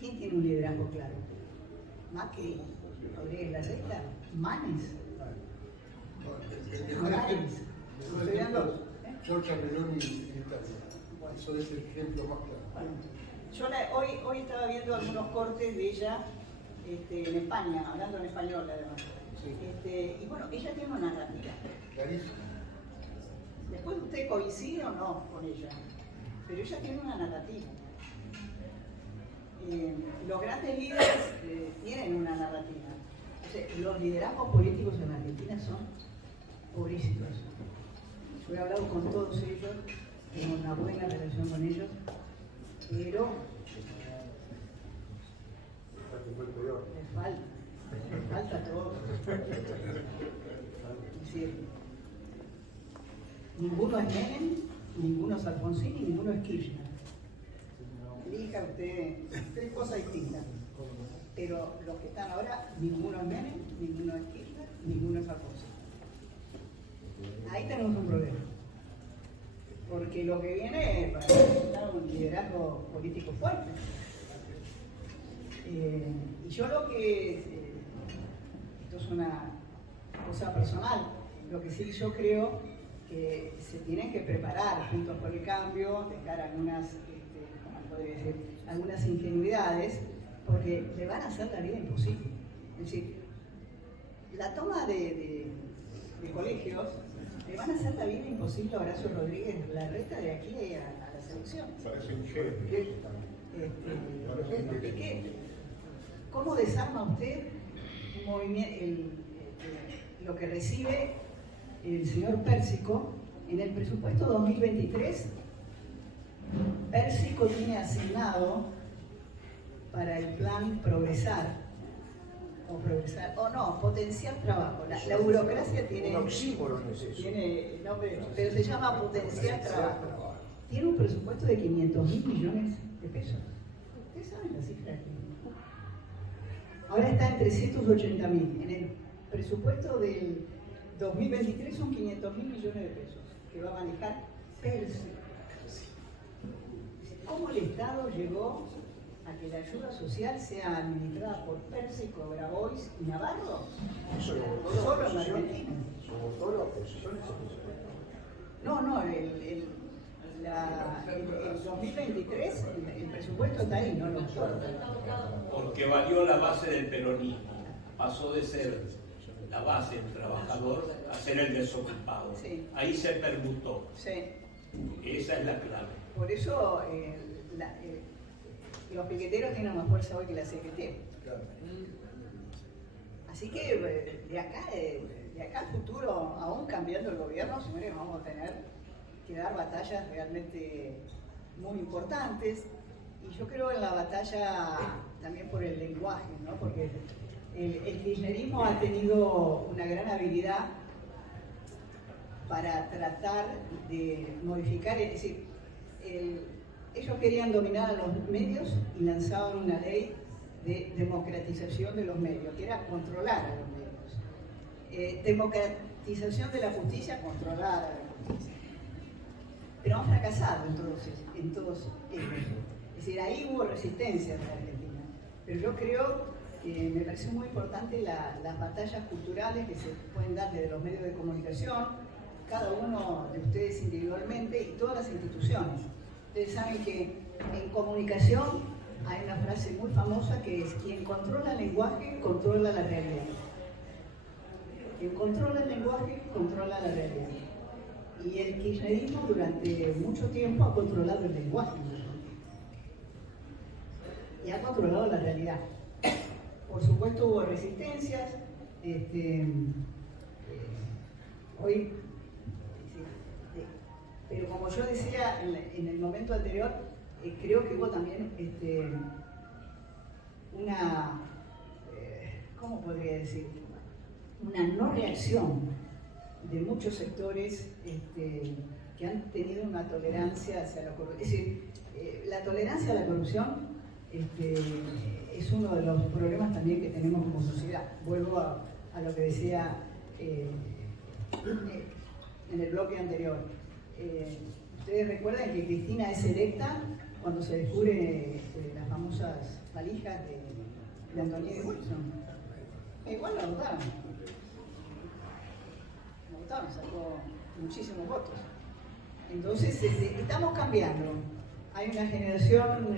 ¿quién tiene un liderazgo claro? Macri, Rodríguez Larreta, Manes, Morales. Estoy dando. Giorgia Meloni en Italia. Eso es el ejemplo más claro. Yo hoy estaba viendo algunos cortes de ella en España, hablando en español además. Y bueno, ella tiene una narrativa. Clarísimo. Después usted coincide o no con ella, pero ella tiene una narrativa. Los grandes líderes tienen una narrativa. O sea, los liderazgos políticos en Argentina son pobrísimos. Yo he hablado con todos ellos, tengo una buena relación con ellos, pero les falta todo. Es decir, ninguno es Menem, ninguno es Alfonsín y ninguno es Kirchner. Elija usted tres cosas distintas. Pero los que están ahora, ninguno es Menem, ninguno es Kirchner, ninguno es Alfonsín. Ahí tenemos un problema. Porque lo que viene es para necesitar un liderazgo político fuerte. Y yo lo que, esto es una cosa personal, lo que sí yo creo que se tienen que preparar Juntos por el Cambio, de cara a algunas podría decir, algunas ingenuidades, porque le van a hacer la vida imposible. Es decir, la toma de colegios le van a hacer la vida imposible a Horacio Rodríguez Larreta de aquí a las elecciones. ¿Cómo desarma usted un movimiento, lo que recibe el señor Pérsico en el presupuesto 2023? Pérsico tiene asignado para el plan potenciar trabajo. La burocracia tiene nombre, pero se llama potenciar trabajo. Tiene un presupuesto de 500.000 millones de pesos. Ustedes saben la cifra aquí. Ahora está en 380.000. En el presupuesto del 2023 son 500.000 millones de pesos que va a manejar Pérsico. ¿Cómo el Estado llegó a que la ayuda social sea administrada por Pérsico, Grabois y Navarro? Solo en Argentina. No, el 2023 el presupuesto está ahí, no lo Porque valió la base del peronismo. Pasó de ser la base del trabajador a ser el desocupado. Sí. Ahí se permutó. Sí. Esa es la clave. Por eso los piqueteros tienen más fuerza hoy que la CGT. Así que de acá al futuro, aún cambiando el gobierno, señores, vamos a tener que dar batallas realmente muy importantes. Y yo creo en la batalla también por el lenguaje, ¿no? Porque el kirchnerismo ha tenido una gran habilidad para tratar de modificar, es decir, ellos querían dominar a los medios y lanzaban una ley de democratización de los medios, que era controlar a los medios. Democratización de la justicia, controlar a la justicia. Pero han fracasado en todos ellos. Es decir, ahí hubo resistencia en la Argentina. Pero yo creo que me parece muy importante las batallas culturales que se pueden dar desde los medios de comunicación, cada uno de ustedes individualmente y todas las instituciones. Ustedes saben que en comunicación hay una frase muy famosa que es: quien controla el lenguaje, controla la realidad. Quien controla el lenguaje, controla la realidad. Y el kirchnerismo durante mucho tiempo ha controlado el lenguaje y ha controlado la realidad. Por supuesto hubo resistencias, hoy, pero como yo decía en el momento anterior, creo que hubo también una, ¿cómo podría decir? Una no reacción de muchos sectores que han tenido una tolerancia hacia la corrupción. Es decir, la tolerancia a la corrupción es uno de los problemas también que tenemos como sociedad. Vuelvo a lo que decía en el bloque anterior. Ustedes recuerdan que Cristina es electa cuando se descubre las famosas valijas de Antonio Wilson. Igual la votaron. La votaron, sacó muchísimos votos. Entonces, estamos cambiando. Hay una generación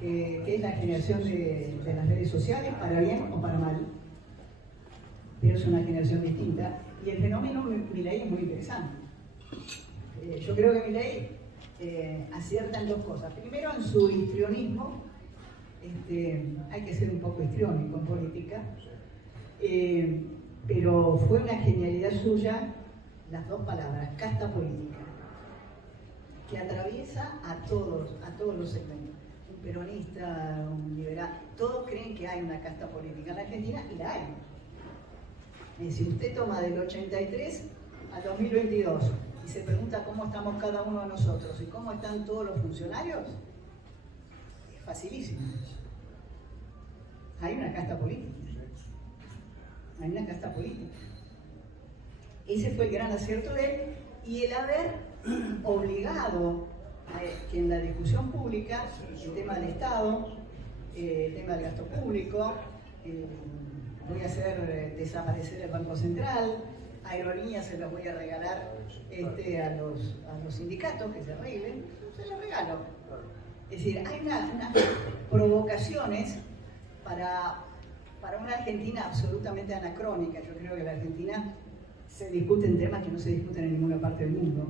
que es la generación de las redes sociales, para bien o para mal, pero es una generación distinta. Y el fenómeno Milei es muy interesante. Yo creo que Milei acierta en dos cosas. Primero, en su histrionismo. Hay que ser un poco histriónico en política, pero fue una genialidad suya las dos palabras: casta política, que atraviesa a todos los segmentos. Un peronista, un liberal, todos creen que hay una casta política en la Argentina, y la hay. Si usted toma del 83 al 2022 y se pregunta cómo estamos cada uno de nosotros y cómo están todos los funcionarios, es facilísimo. Hay una casta política. Hay una casta política. Ese fue el gran acierto de él, y el haber obligado a que en la discusión pública el tema del Estado, el tema del gasto público, voy a hacer desaparecer el Banco Central, aerolíneas se los voy a regalar a los sindicatos que se arreglen, se los regalo. Es decir, hay unas provocaciones para una Argentina absolutamente anacrónica. Yo creo que en la Argentina se discuten temas que no se discuten en ninguna parte del mundo.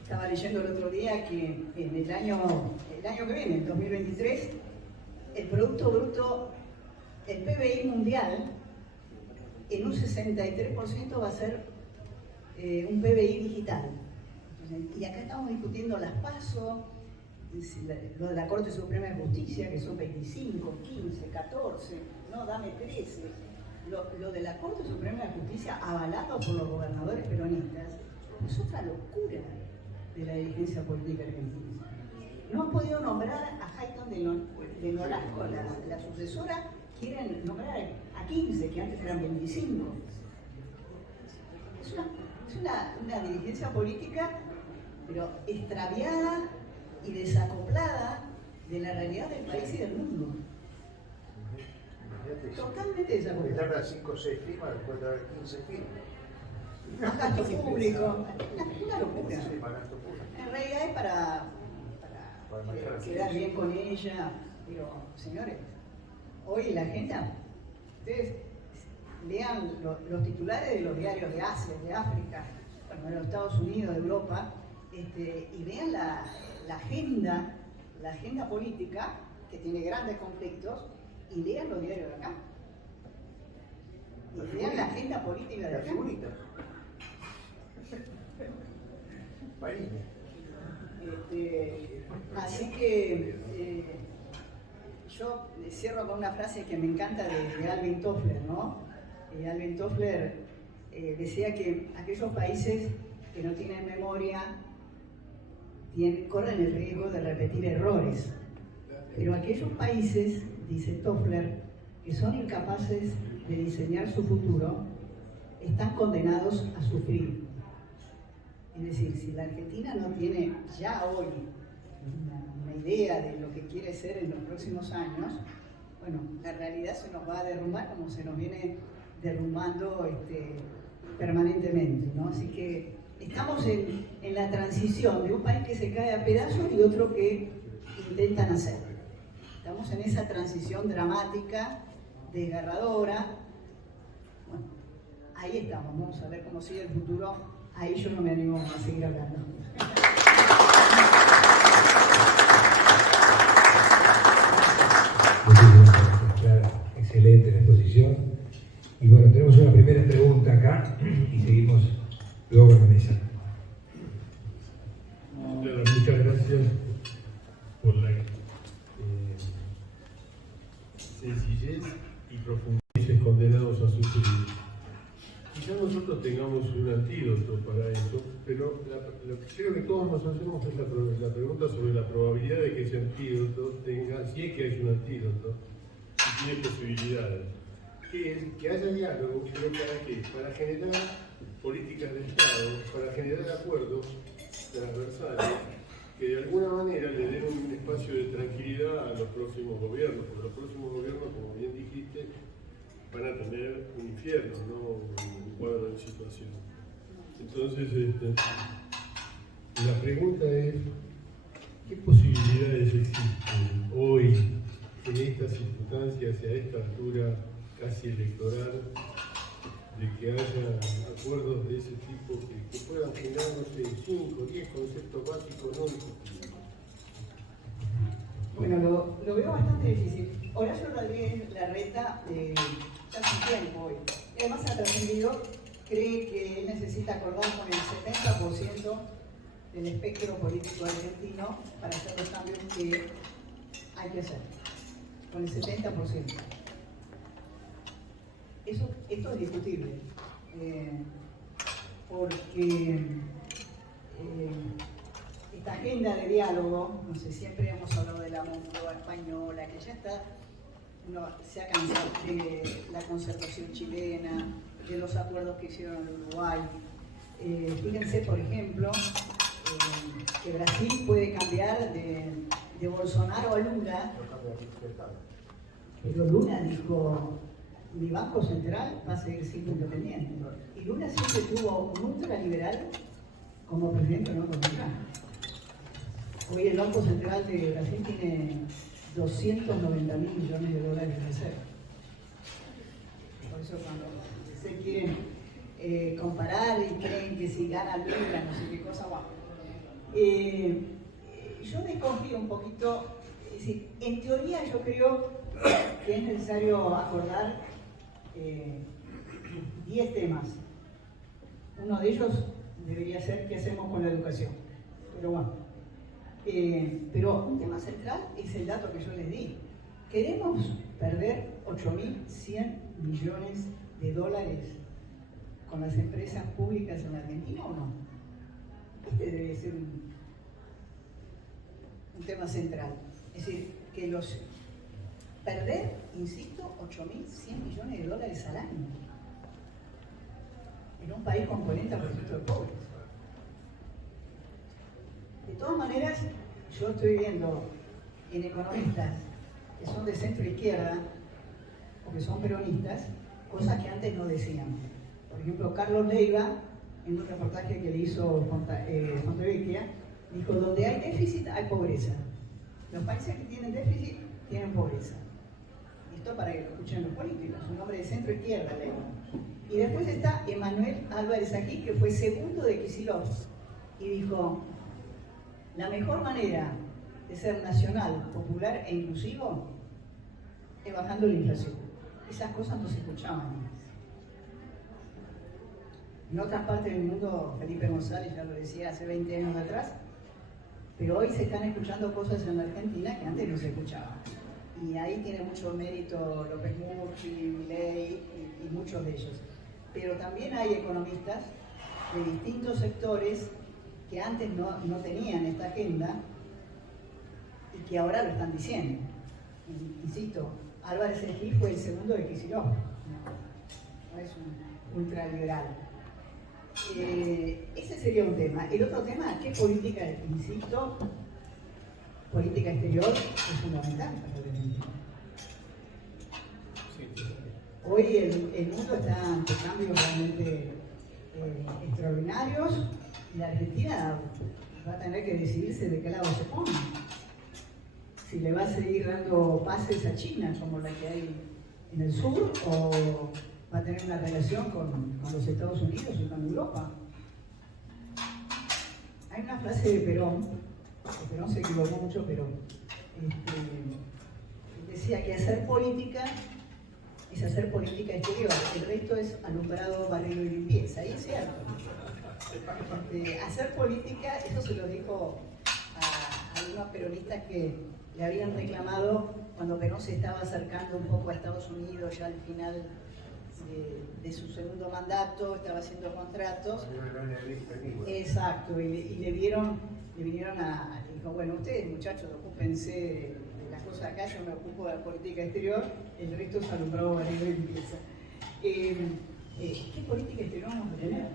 Estaba leyendo el otro día que en el año que viene, el 2023, el Producto Bruto, el PBI mundial, en un 63% va a ser un PBI digital. Y acá estamos discutiendo las PASO, lo de la Corte Suprema de Justicia, que son 25, 15, 14, no, dame 13. Lo de la Corte Suprema de Justicia, avalado por los gobernadores peronistas, es otra locura de la dirigencia política argentina. No han podido nombrar a Hayton de Nolasco, la sucesora, quieren nombrar a 15, que antes eran 25. Es una dirigencia política, pero extraviada y desacoplada de la realidad del país y del mundo. Totalmente desacoplada. Tarda 5 o 6 firmas, después de haber 15 firmas. Más gasto público, una locura. Sí, más gasto público. En realidad es para quedar bien con ella, pero señores, hoy la agenda, ustedes lean los titulares de los diarios de Asia, de África, bueno, de los Estados Unidos, de Europa, y vean la agenda política, que tiene grandes conflictos, y lean los diarios de acá. Y vean la agenda política de La acá. figurita. Marina. Así que yo cierro con una frase que me encanta de Alvin Toffler, ¿no? Alvin Toffler decía que aquellos países que no tienen memoria corren el riesgo de repetir errores, pero aquellos países, dice Toffler, que son incapaces de diseñar su futuro, están condenados a sufrir. Es decir, si la Argentina no tiene ya hoy una idea de lo que quiere ser en los próximos años, bueno, la realidad se nos va a derrumbar como se nos viene derrumbando permanentemente, ¿no? Así que estamos en la transición de un país que se cae a pedazos y otro que intentan hacer. Estamos en esa transición dramática, desgarradora. Bueno, ahí estamos, vamos a ver cómo sigue el futuro. Ahí yo no me animo a seguir hablando. Muchísimas gracias, Clara. Excelente la exposición. Y bueno, tenemos una primera pregunta acá y seguimos luego en la mesa. Muchas gracias por la sencillez y profundidad condenados a sufrir. Quizás nosotros tengamos un antídoto para eso, pero lo que creo que todos nos hacemos es la pregunta sobre la probabilidad de que ese antídoto tenga, si es que hay un antídoto, si tiene posibilidades. Que es que haya diálogo, creo que para generar políticas de Estado, para generar acuerdos transversales que de alguna manera le den un espacio de tranquilidad a los próximos gobiernos, porque los próximos gobiernos, como bien dijiste, van a tener un infierno, no un cuadro de situación. Entonces, la pregunta es, ¿qué posibilidades existen hoy, en estas circunstancias y a esta altura casi electoral, de que haya acuerdos de ese tipo que puedan generar, no sé, 5 o 10 conceptos básicos no discutibles? Bueno, lo veo bastante difícil. Horacio Rodríguez Larreta ya hace un tiempo hoy. Además ha trascendido, cree que él necesita acordar con el 70% del espectro político argentino para hacer los cambios que hay que hacer. Con el 70%. Esto es discutible. Porque esta agenda de diálogo, no sé, siempre hemos hablado de la Moncloa española, que ya está, uno se ha cansado de la concertación chilena, de los acuerdos que hicieron en Uruguay. Fíjense, por ejemplo, que Brasil puede cambiar de Bolsonaro a Lula, pero Lula dijo, mi Banco Central va a seguir siendo independiente. Y Lula siempre tuvo un ultraliberal como presidente no republicano. Hoy el Banco Central de Brasil tiene 290.000 millones de dólares de reserva. Por eso cuando se quieren comparar y creen que si gana Lula, no sé qué cosa, bueno. Yo desconfío un poquito, es decir, en teoría yo creo que es necesario acordar 10 temas. Uno de ellos debería ser qué hacemos con la educación. Pero bueno, pero un tema central es el dato que yo les di. ¿Queremos perder 8.100 millones de dólares con las empresas públicas en la Argentina o no? Este debe ser un tema central. Es decir, que perder, insisto, 8.100 millones de dólares al año en un país con 40% de pobres. De todas maneras, yo estoy viendo en economistas que son de centro izquierda o que son peronistas, cosas que antes no decían. Por ejemplo, Carlos Leiva, en un reportaje que le hizo Fontevecchia, dijo, donde hay déficit hay pobreza. Los países que tienen déficit tienen pobreza. Esto para que lo escuchen los políticos, un hombre de centro izquierda, Leiva. Y después está Emanuel Álvarez aquí, que fue segundo de Kicillof, y dijo, la mejor manera de ser nacional, popular e inclusivo es bajando la inflación. Esas cosas no se escuchaban antes. En otras partes del mundo, Felipe González ya lo decía hace 20 años atrás, pero hoy se están escuchando cosas en la Argentina que antes no se escuchaban. Y ahí tiene mucho mérito López Murphy, Milei y muchos de ellos. Pero también hay economistas de distintos sectores que antes no tenían esta agenda y que ahora lo están diciendo. Insisto, Álvarez Gil fue el segundo de Kicillof, no es un ultraliberal. Ese sería un tema. El otro tema, ¿qué política? Insisto, política exterior es fundamental para la Argentina. Hoy el mundo está ante cambios realmente extraordinarios y la Argentina va a tener que decidirse de qué lado se pone. Si le va a seguir dando pases a China, como la que hay en el sur, o va a tener una relación con los Estados Unidos y con Europa. Hay una frase de Perón, que Perón se equivocó mucho, pero decía que hacer política es hacer política exterior, el resto es alumbrado, barrido y limpieza, y es cierto. Hacer política, eso se lo dijo a algunos peronistas que le habían reclamado cuando Perón se estaba acercando un poco a Estados Unidos, ya al final de su segundo mandato, estaba haciendo contratos. Exacto, y le vinieron dijo, bueno, ustedes muchachos, ocúpense de las cosas acá, yo me ocupo de la política exterior, el resto es alumbrado, barrido y limpieza. ¿Qué política exterior vamos a tener?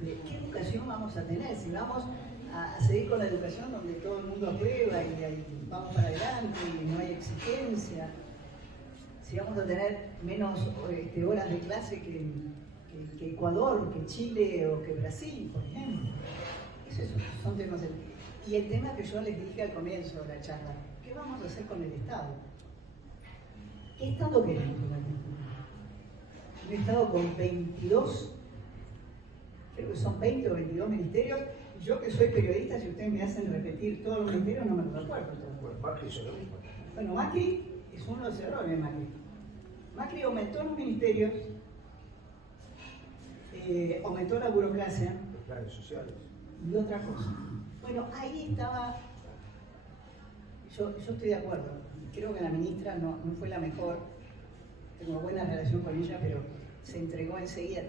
¿Qué educación vamos a tener? Si vamos a seguir con la educación donde todo el mundo aprueba y vamos para adelante y no hay exigencia, si vamos a tener menos horas de clase que Ecuador, que Chile o que Brasil, por ejemplo. Esos son temas. Y el tema que yo les dije al comienzo de la charla, ¿qué vamos a hacer con el Estado? ¿Qué Estado queremos en la Argentina? Un Estado con 22, creo que son 20 o 22 ministerios. Yo que soy periodista, si ustedes me hacen repetir todos los ministerios, no me lo recuerdo. Bueno, Macri es uno de los errores de Macri. Macri aumentó los ministerios, aumentó la burocracia. Los planes sociales. Y otra cosa. Bueno, ahí estaba, yo estoy de acuerdo. Creo que la ministra no fue la mejor. Tengo buena relación con ella, pero se entregó enseguida.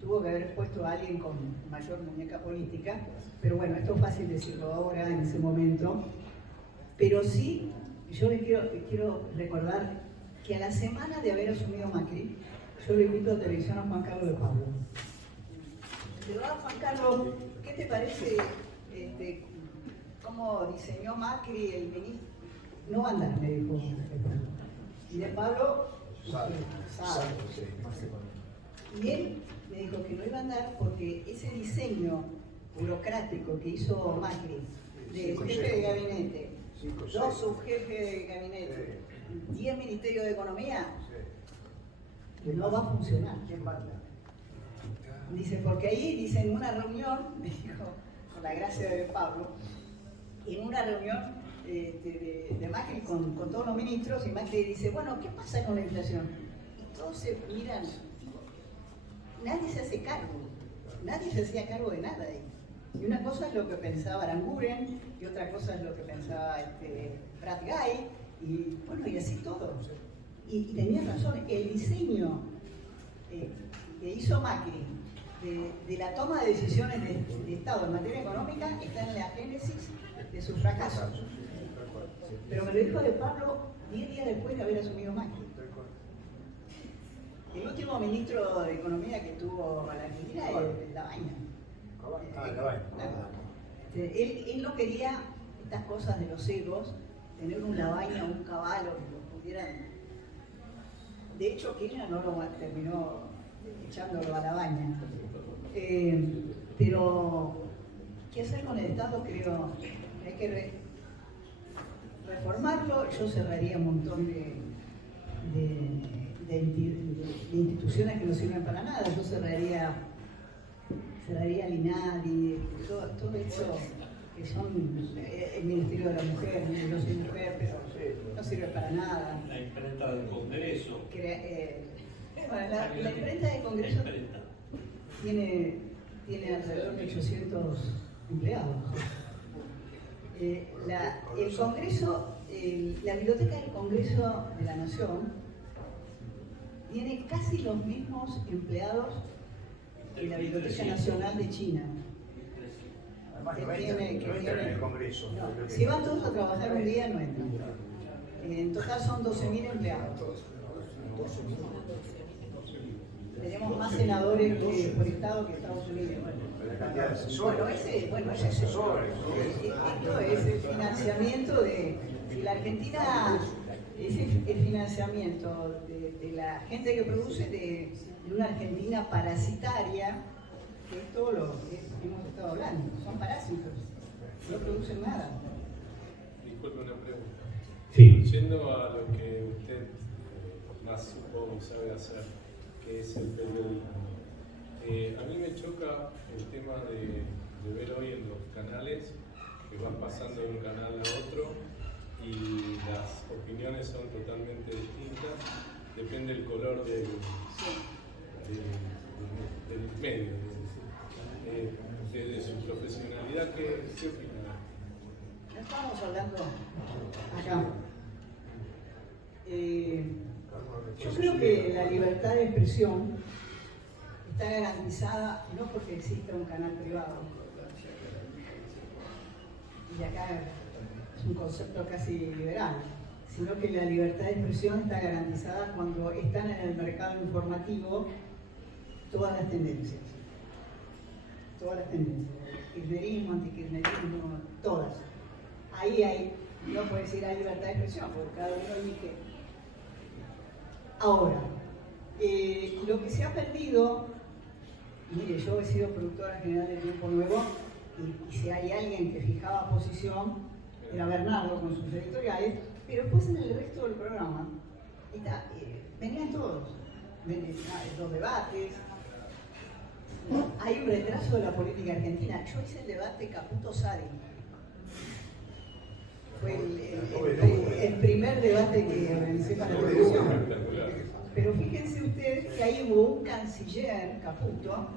Tuvo que haber puesto a alguien con mayor muñeca política. Pero bueno, esto es fácil decirlo ahora, en ese momento. Pero sí, yo les quiero recordar que a la semana de haber asumido Macri, yo le invito a televisión a Juan Carlos de Pablo. De verdad, Juan Carlos, ¿qué te parece cómo diseñó Macri el ministro? No va a andar, me dijo. Y de Pablo, sabe. Y él me dijo que no iba a andar porque ese diseño burocrático que hizo Macri de jefe de gabinete, 2 subjefes de gabinete, 10 ministerios de economía, no va a funcionar. Dice, porque ahí, dice, en una reunión, me dijo, con la gracia de Pablo, en una reunión de Macri con todos los ministros, y Macri dice, bueno, ¿qué pasa con la inflación? Y todos se miran, nadie se hace cargo, nadie se hacía cargo de nada ahí. Y una cosa es lo que pensaba Aranguren, y otra cosa es lo que pensaba Brad Guy, y bueno, y así todo. Y tenía razón, el diseño que hizo Macri de la toma de decisiones de Estado en materia económica está en la génesis de sus fracasos. Pero me lo dijo de Pablo 10 días después de haber asumido Macri. El último ministro de Economía que tuvo a la Argentina es Labaña. Él no quería estas cosas de los egos, tener un Labaña o un Cavallo que lo pudieran. De hecho, Kirchner no lo terminó echándolo a Labaña. Pero, ¿qué hacer con el Estado? Creo que hay que reformarlo. Yo cerraría un montón de instituciones que no sirven para nada. Yo cerraría el INADI, todo eso que son el Ministerio de la Mujer. Yo soy mujer, pero no sirve para nada. La imprenta del Congreso. La imprenta del Congreso tiene alrededor de 800 empleados. El Congreso, la Biblioteca del Congreso de la Nación tiene casi los mismos empleados que la Biblioteca Nacional de China. En el Congreso. No, si van todos a trabajar un día, no entran. En total son 12.000 empleados. Tenemos más senadores por estado que Estados Unidos. Bueno, ese es esto es el financiamiento de la Argentina, es el financiamiento de la gente que produce de una Argentina parasitaria, que es todo lo que hemos estado hablando, son parásitos, no producen nada. Disculpe una pregunta. Sí. Yendo a lo que usted más supongo sabe hacer, que es el periodismo. A mí me choca el tema de ver hoy en los canales que van pasando de un canal a otro y las opiniones son totalmente distintas, depende del color del medio. De su profesionalidad, ¿qué opina? No estamos hablando acá. Yo creo que la libertad de expresión está garantizada no porque exista un canal privado, y acá es un concepto casi liberal, sino que la libertad de expresión está garantizada cuando están en el mercado informativo todas las tendencias. Kirchnerismo, antikirchnerismo, todas. Ahí no puede decir hay libertad de expresión, porque cada uno elige. Ahora, lo que se ha perdido, mire, yo he sido productora general de Tiempo Nuevo, y si hay alguien que fijaba posición, era Bernardo con sus editoriales, pero después en el resto del programa venían todos, los debates. Hay un retraso de la política argentina. Yo hice el debate Caputo-Sari. Fue el primer debate que organicé para la televisión. Pero fíjense ustedes que ahí hubo un canciller, Caputo,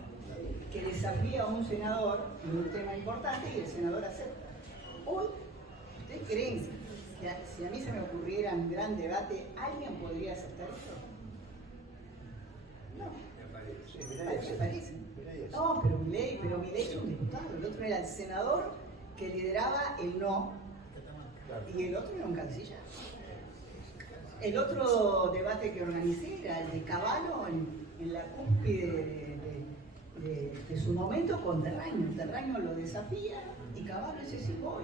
que desafía a un senador en un tema importante y el senador acepta. Hoy, ¿ustedes creen que si a mí se me ocurriera un gran debate, alguien podría aceptar eso? No. ¿Qué parece? No, pero Milei es un diputado, el otro era el senador que lideraba el no y el otro era un canciller. El otro debate que organicé era el de Cavallo en la cúspide de su momento con Terraño. Terraño lo desafía y Cavallo dice sí voy.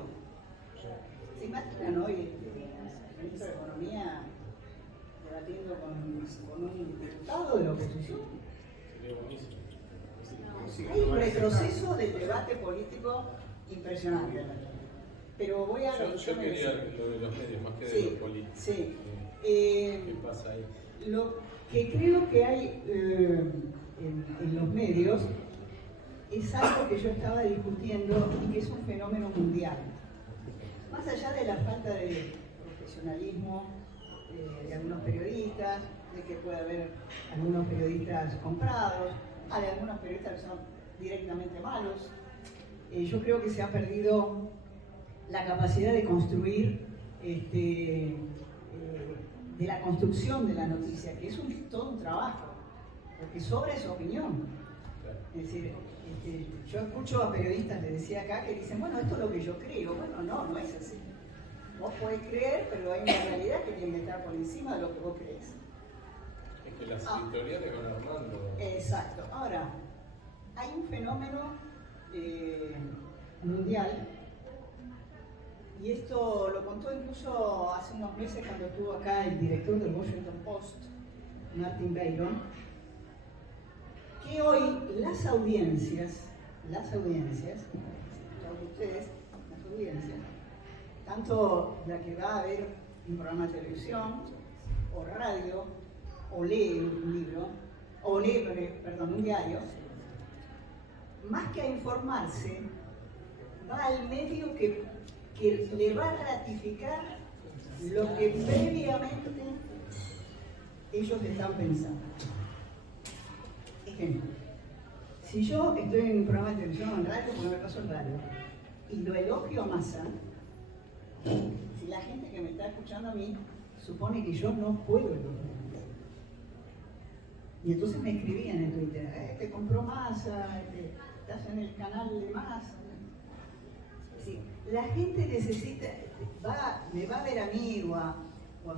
¿Se imaginan hoy el ministro de Economía debatiendo con un diputado de la oposición? Hay un retroceso del debate político impresionante. Pero voy a... Yo quería lo de los medios, más que de Sí, los políticos. sí. ¿Qué pasa ahí? Lo que creo que hay en los medios es algo que yo estaba discutiendo y que es un fenómeno mundial. Más allá de la falta de profesionalismo de algunos periodistas, de que puede haber algunos periodistas comprados, de algunos periodistas que son directamente malos, yo creo que se ha perdido la capacidad de construir, de la construcción de la noticia, que es todo un trabajo, porque sobra su opinión. Es decir, yo escucho a periodistas, les decía acá, que dicen, bueno, esto es lo que yo creo. Bueno, no es así. Vos podés creer, pero hay una realidad que tiene que estar por encima de lo que vos crees. Es que las editoriales van armando. Exacto. Ahora, hay un fenómeno mundial, y esto lo contó incluso hace unos meses cuando estuvo acá el director del Washington Post, Martin Bayron, que hoy las audiencias, todos ustedes, las audiencias, tanto la que va a ver un programa de televisión, o radio, o lee un libro, o lee, un diario, más que a informarse, va al medio que le va a ratificar lo que previamente ellos están pensando. Ejemplo, si yo estoy en un programa de televisión o en radio, como me pasó en radio, y lo elogio a Massa, si la gente que me está escuchando a mí supone que yo no puedo elogiar a Massa. Y entonces me escribían en Twitter, te compró Massa, estás en el canal de Massa. Sí, la gente necesita, me va a ver a mí o a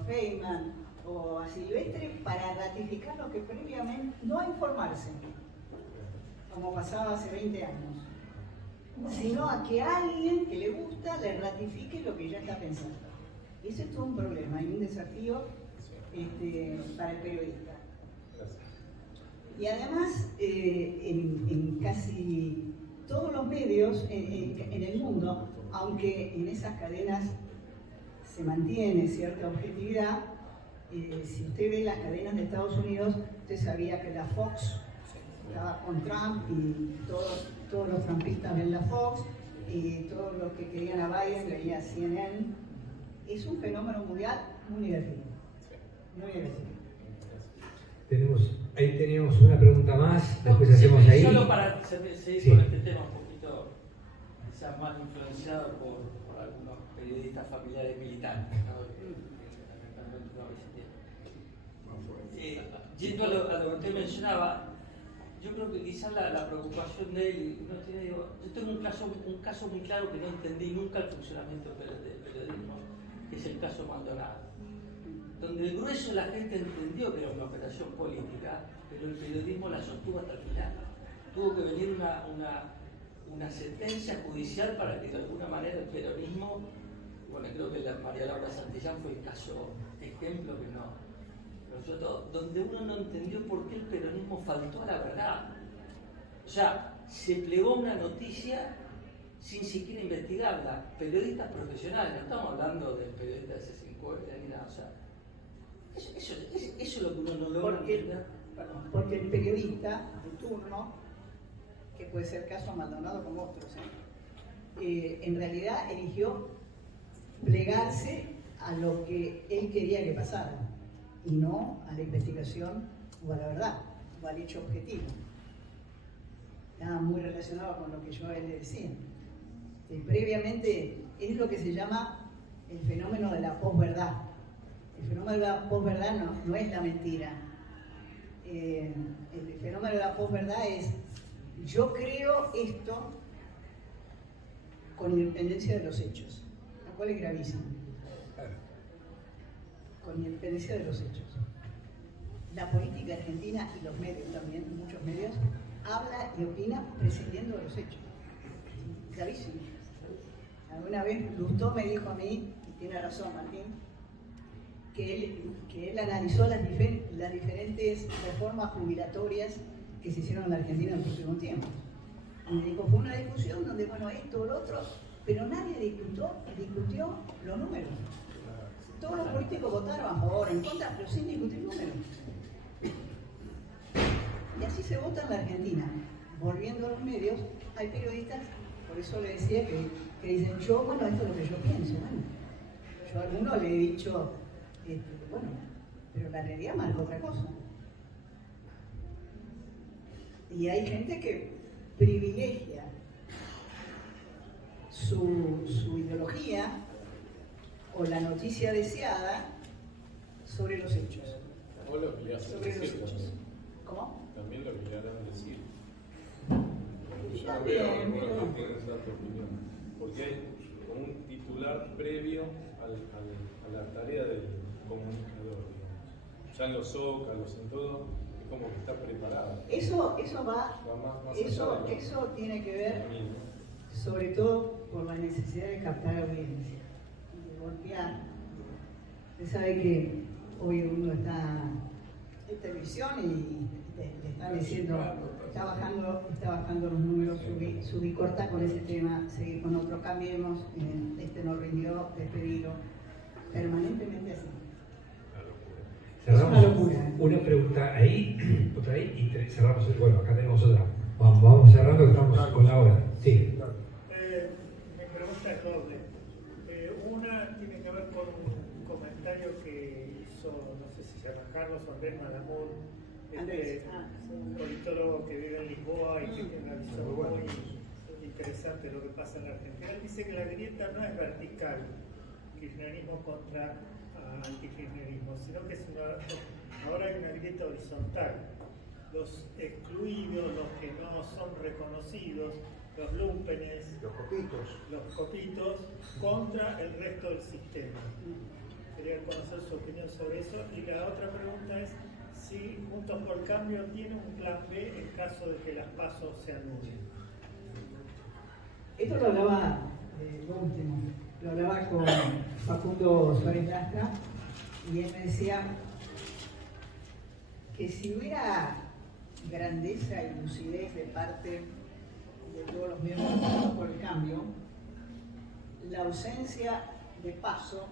Feynman o a Silvestre para ratificar lo que previamente, no a informarse, como pasaba hace 20 años, sino a que alguien que le gusta le ratifique lo que ya está pensando. Y eso es todo un problema y un desafío para el periodista. Y además, en casi todos los medios en el mundo, aunque en esas cadenas se mantiene cierta objetividad, si usted ve las cadenas de Estados Unidos, usted sabía que la Fox estaba con Trump y todos los trumpistas ven la Fox y todos los que querían a Biden veían CNN. Es un fenómeno mundial muy negativo. Muy negativo. Ahí teníamos una pregunta más, después hacemos ahí. Solo para seguir con este tema un poquito, quizás más influenciado por algunos periodistas familiares militantes, ¿no? Yendo a lo que usted mencionaba, yo creo que quizás la preocupación de él, yo tengo un caso muy claro que no entendí nunca el funcionamiento del periodismo, que es el caso Maldonado, donde el grueso de la gente entendió que era una operación política, pero el periodismo la sostuvo hasta el final. Tuvo que venir una sentencia judicial para que de alguna manera el peronismo, bueno, creo que la María Laura Santillán fue el caso ejemplo que no, pero sobre todo, donde uno no entendió por qué el peronismo faltó a la verdad. O sea, se plegó una noticia sin siquiera investigarla. Periodistas profesionales, no estamos hablando del periodista de C5N ni nada, o sea, eso es lo que uno no logra entender. Porque el periodista de turno, que puede ser caso Maldonado como otros, en realidad eligió plegarse a lo que él quería que pasara y no a la investigación o a la verdad o al hecho objetivo. Estaba muy relacionado con lo que yo a él le decía. Previamente es lo que se llama el fenómeno de la posverdad. El fenómeno de la posverdad no es la mentira. El fenómeno de la posverdad es: yo creo esto con independencia de los hechos, lo cual es gravísimo. Con independencia de los hechos. La política argentina y los medios también, muchos medios, habla y opina prescindiendo de los hechos. Gravísimo. Alguna vez Lustó me dijo a mí, y tiene razón Martín, que él analizó las diferentes reformas jubilatorias que se hicieron en la Argentina en el último tiempo. Y me dijo, fue una discusión donde, bueno, esto o lo otro, pero nadie discutió los números. Todos los políticos votaron a favor, en contra, pero sin discutir números. Y así se vota en la Argentina. Volviendo a los medios, hay periodistas, por eso le decía que dicen, esto es lo que yo pienso. Bueno, yo a algunos le he dicho, bueno, pero la realidad marca otra cosa. Y hay gente que privilegia su ideología o la noticia deseada sobre los hechos. O lo que le hacen Sobre los decir hechos. también. ¿Cómo? También lo que le harán decir. Y Yo también, veo algunos pero- que tienen esa opinión. Porque hay como un titular previo a la tarea del comunicador, digamos. Ya en los zócalos, en todo, es como que está preparado. Eso Va más allá de lo- eso tiene que ver de mí, ¿no? sobre todo por la necesidad de captar audiencia, de golpear. Usted sabe que hoy uno está en televisión y le están diciendo, está bajando los números, subí corta con ese tema, seguir con otro, cambiemos, este no rindió, despedido, permanentemente así. Cerramos Es una locura. una pregunta ahí, otra ahí, y cerramos. Bueno, acá tenemos otra. Vamos cerrando, que estamos con la hora. Sí. Mi pregunta es doble. Una tiene que ver con un comentario que hizo, no sé si se llama Carlos o Andrés Malamud, un politólogo que vive en Lisboa y que tiene una visión muy interesante de lo que pasa en la Argentina. Él dice que la grieta no es vertical, kirchnerismo contra antikirchnerismo, sino que ahora hay una grieta horizontal. Los excluidos, los que no son reconocidos, los lumpenes, los copitos, contra el resto del sistema. Quería conocer su opinión sobre eso. Y la otra pregunta es si Juntos por el Cambio tiene un plan B en caso de que las PASO se anulen. Esto lo hablaba, lo último, lo hablaba con Facundo Suárez Lastra y él me decía que si hubiera grandeza y lucidez de parte de todos los miembros de Juntos por el Cambio, la ausencia de PASO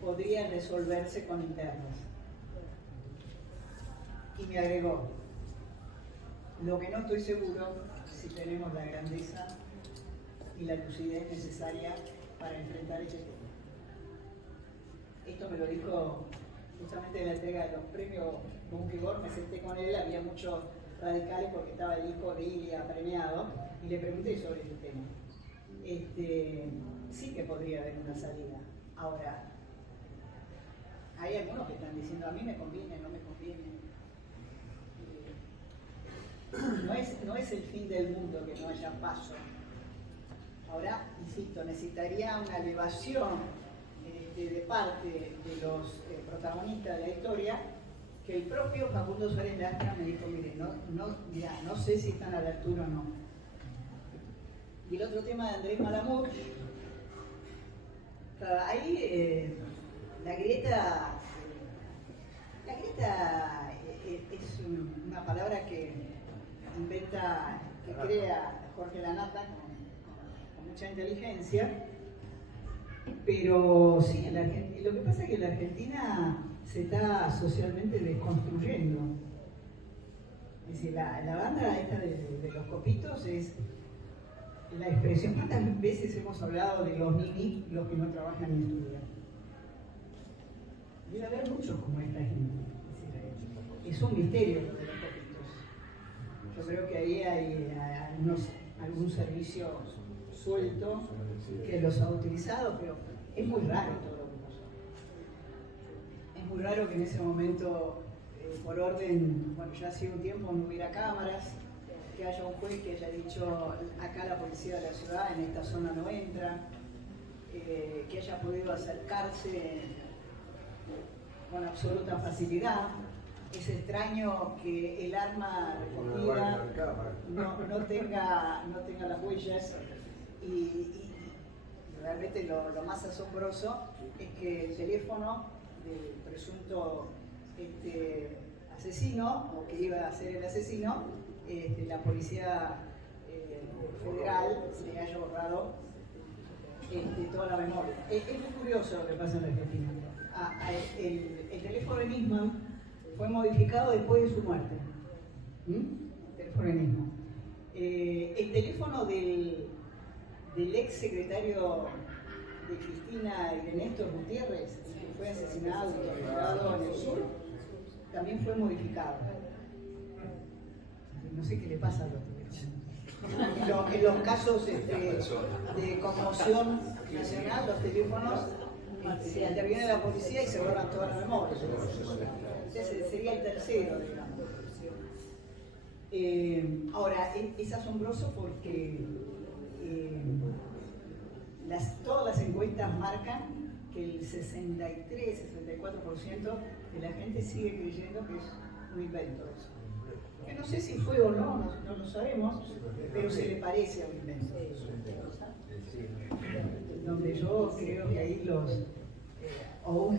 podría resolverse con internas. Y me agregó, lo que no estoy seguro si tenemos la grandeza y la lucidez necesaria para enfrentar este tema. Esto me lo dijo justamente en la entrega de los premios Bunkibor, me senté con él, había muchos radicales porque estaba el hijo de Ilia premiado, y le pregunté sobre este tema. Sí que podría haber una salida. Ahora, hay algunos que están diciendo, a mí me conviene, no me conviene. No es el fin del mundo que no haya paso. Ahora, insisto, necesitaría una elevación de parte de los protagonistas de la historia, que el propio Facundo Suárez Lastra me dijo, mire, no sé si están a la altura o no. Y el otro tema de Andrés Malamud, claro, ahí la grieta es una palabra que inventa, que crea Jorge Lanata con mucha inteligencia, pero sí, lo que pasa es que la Argentina se está socialmente desconstruyendo. Es decir, la banda esta de los copitos es la expresión. ¿Cuántas veces hemos hablado de los ninis, los que no trabajan ni estudian? Debe haber muchos como esta gente. Es un misterio lo de los copitos. Yo creo que ahí hay algún servicio suelto que los ha utilizado, pero es muy raro todo lo que pasó. Es muy raro que en ese momento, por orden, bueno, ya hace un tiempo no hubiera cámaras, que haya un juez que haya dicho acá la policía de la ciudad, en esta zona no entra, que haya podido acercarse con absoluta facilidad. Es extraño que el arma recogida no tenga las huellas y realmente lo más asombroso es que el teléfono del presunto asesino, o que iba a ser el asesino, la policía federal se le haya borrado toda la memoria. Es muy curioso lo que pasa en la Argentina. El teléfono de Nisman fue modificado después de su muerte. El teléfono de Nisman. El teléfono del ex secretario de Cristina y de Néstor Gutiérrez, que fue asesinado y torturado en el sur, también fue modificado. No sé qué le pasa a los teléfonos. En los casos de conmoción nacional, los teléfonos se interviene la policía y se borran toda la memoria. Entonces sería el tercero, digamos. Ahora, es asombroso porque todas las encuestas marcan que el 63-64% de la gente sigue creyendo que es un invento eso. Que no sé si fue o no lo sabemos, pero se le parece a un invento. Donde yo creo que ahí o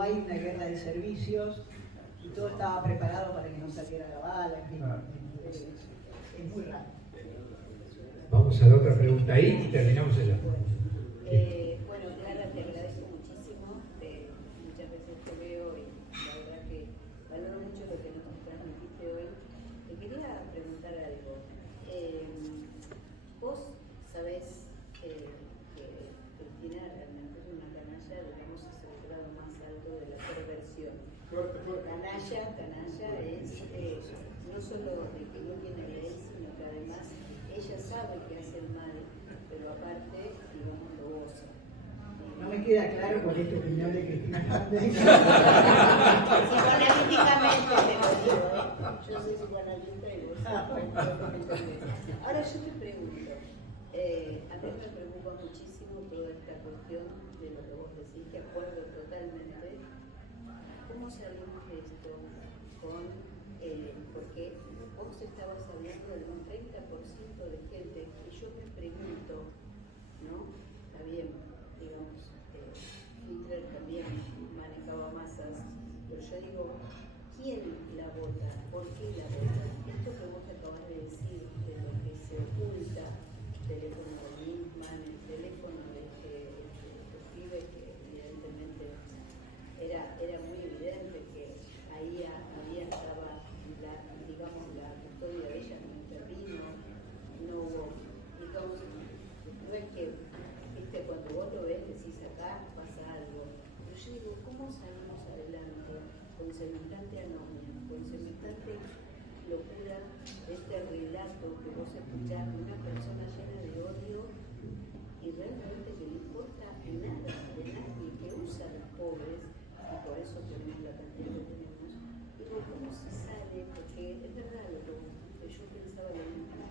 hay una guerra de servicios y todo estaba preparado para que no saliera la bala, en fin. Es muy raro. Vamos a la otra pregunta ahí y terminamos allá. Bueno, Clara, te agradezco muchísimo. Muchas veces te veo y la verdad que valoro mucho lo que nos transmitiste hoy. Te quería preguntar algo. Vos sabés que Cristina realmente es una canalla, digamos, es el grado más alto de la perversión. Canalla es no solo de que no tiene ley, sino que además ella sabe que hace el mal, pero aparte, digamos, lo goza. No me queda claro cuál es tu opinión de Cristina Fernández. Psicoanalíticamente te lo digo, yo soy psicoanalista y vos Ahora yo te pregunto, a mí me preocupa muchísimo toda esta cuestión de lo que vos decís, de acuerdo totalmente. ¿Cómo salimos de esto porque vos estabas hablando de un 30% de gente que yo me pregunto, ¿no? Está bien, digamos, Hitler también manejaba masas, pero yo digo, ¿quién la vota? ¿Por qué la vota? Esto que vos acabas de decir, de lo que se oculta, el teléfono de Nisman, el teléfono de pibe que evidentemente era muy evidente que ahí estaba la custodia de ella, no intervino, no hubo, digamos, no es que, cuando vos lo ves decís acá pasa algo, pero yo digo, ¿cómo salimos adelante con semejante anomia, con semejante locura de este relato que vos escuchás de una persona llena de odio y realmente que no importa nada de nadie, que usa a los pobres, y por eso tenemos la cantidad que tenemos? Digo, ¿cómo se sale? Porque es verdad lo que yo pensaba lo mismo.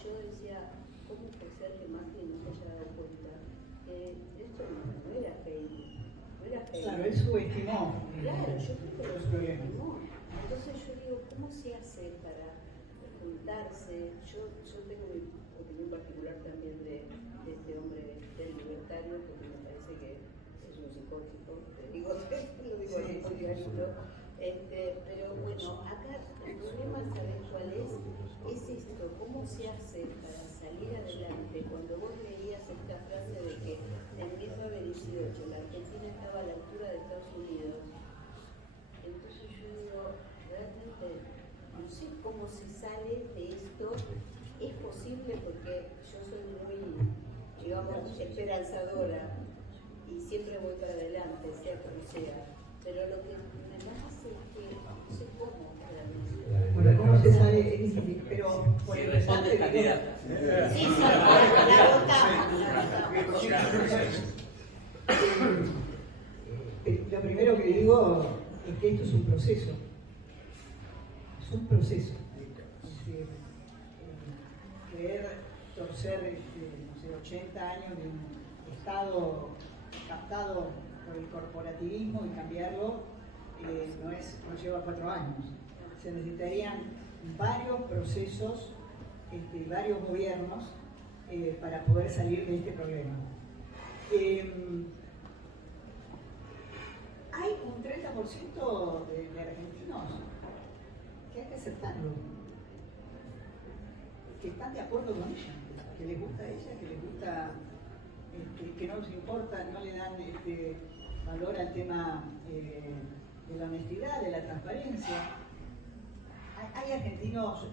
Yo decía, ¿cómo puede ser que Macri no se haya dado cuenta que esto no era fake? No era fake. Claro, él subestimó. Claro, yo creo que lo subestimó. Entonces yo digo, ¿cómo se hace para juntarse? Yo tengo mi opinión particular también de este hombre del libertario, porque me parece que es un psicótico, lo digo pero bueno, acá el problema, ¿sabes cuál es? Es esto, ¿cómo se hace para salir adelante? Cuando vos leías esta frase de que en 1918 la Argentina estaba a la altura de Estados Unidos, entonces yo digo, realmente no sé cómo se sale de esto. Es posible porque yo soy muy, digamos, esperanzadora y siempre voy para adelante, sea como sea, pero lo que me pasa es que no sé cómo realmente. Bueno, ¿cómo se sale? Es difícil, pero por Si el responde empate, candidata. Sí, la votamos. Lo primero que digo es que esto es un proceso. Es un proceso. Es decir, querer torcer 80 años de un Estado captado por el corporativismo y cambiarlo no lleva 4 años. Se necesitarían varios procesos, varios gobiernos para poder salir de este problema. Hay un 30% de argentinos que hay que aceptarlo, que están de acuerdo con ella, que les gusta a ella, que les gusta que no les importa, no le dan valor al tema de la honestidad, de la transparencia. Hay argentinos,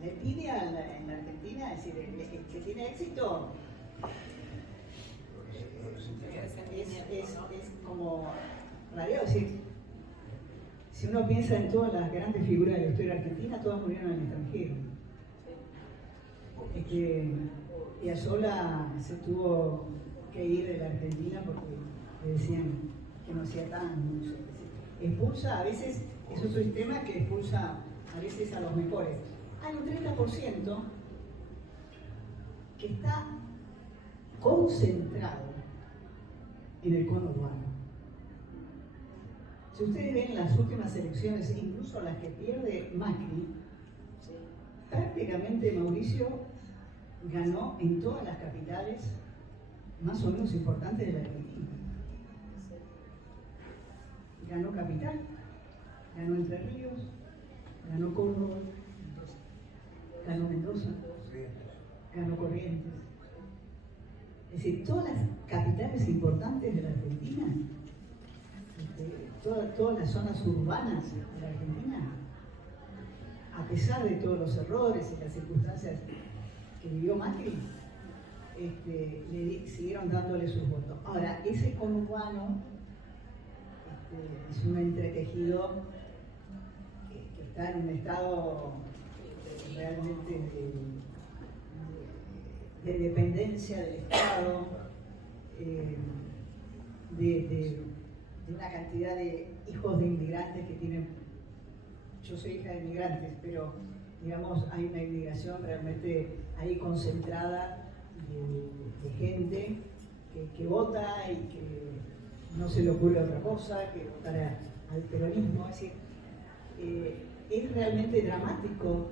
la envidia en la Argentina, es decir, el que tiene éxito es como raro, es decir, si uno piensa en todas las grandes figuras de la historia argentina, todas murieron en el extranjero. Es que Piazzolla se tuvo que ir de la Argentina porque le decían que no hacía tan, expulsa a veces, es otro sistema que expulsa a veces a los mejores. Hay un 30% que está concentrado en el conurbano. Si ustedes ven las últimas elecciones, incluso las que pierde Macri, prácticamente Mauricio ganó en todas las capitales más o menos importantes de la Argentina. Ganó Capital, ganó Entre Ríos, ganó Córdoba, ganó Mendoza, ganó Corrientes. Es decir, todas las capitales importantes de la Argentina, todas las zonas urbanas de la Argentina, a pesar de todos los errores y las circunstancias que vivió Macri, le siguieron dándole sus votos. Ahora, ese conurbano es un entretejido que está en un estado realmente de dependencia del Estado, de una cantidad de hijos de inmigrantes que tienen. Yo soy hija de inmigrantes, pero digamos hay una inmigración realmente ahí concentrada de gente que vota y que no se le ocurre otra cosa que votar al peronismo. Es decir, es realmente dramático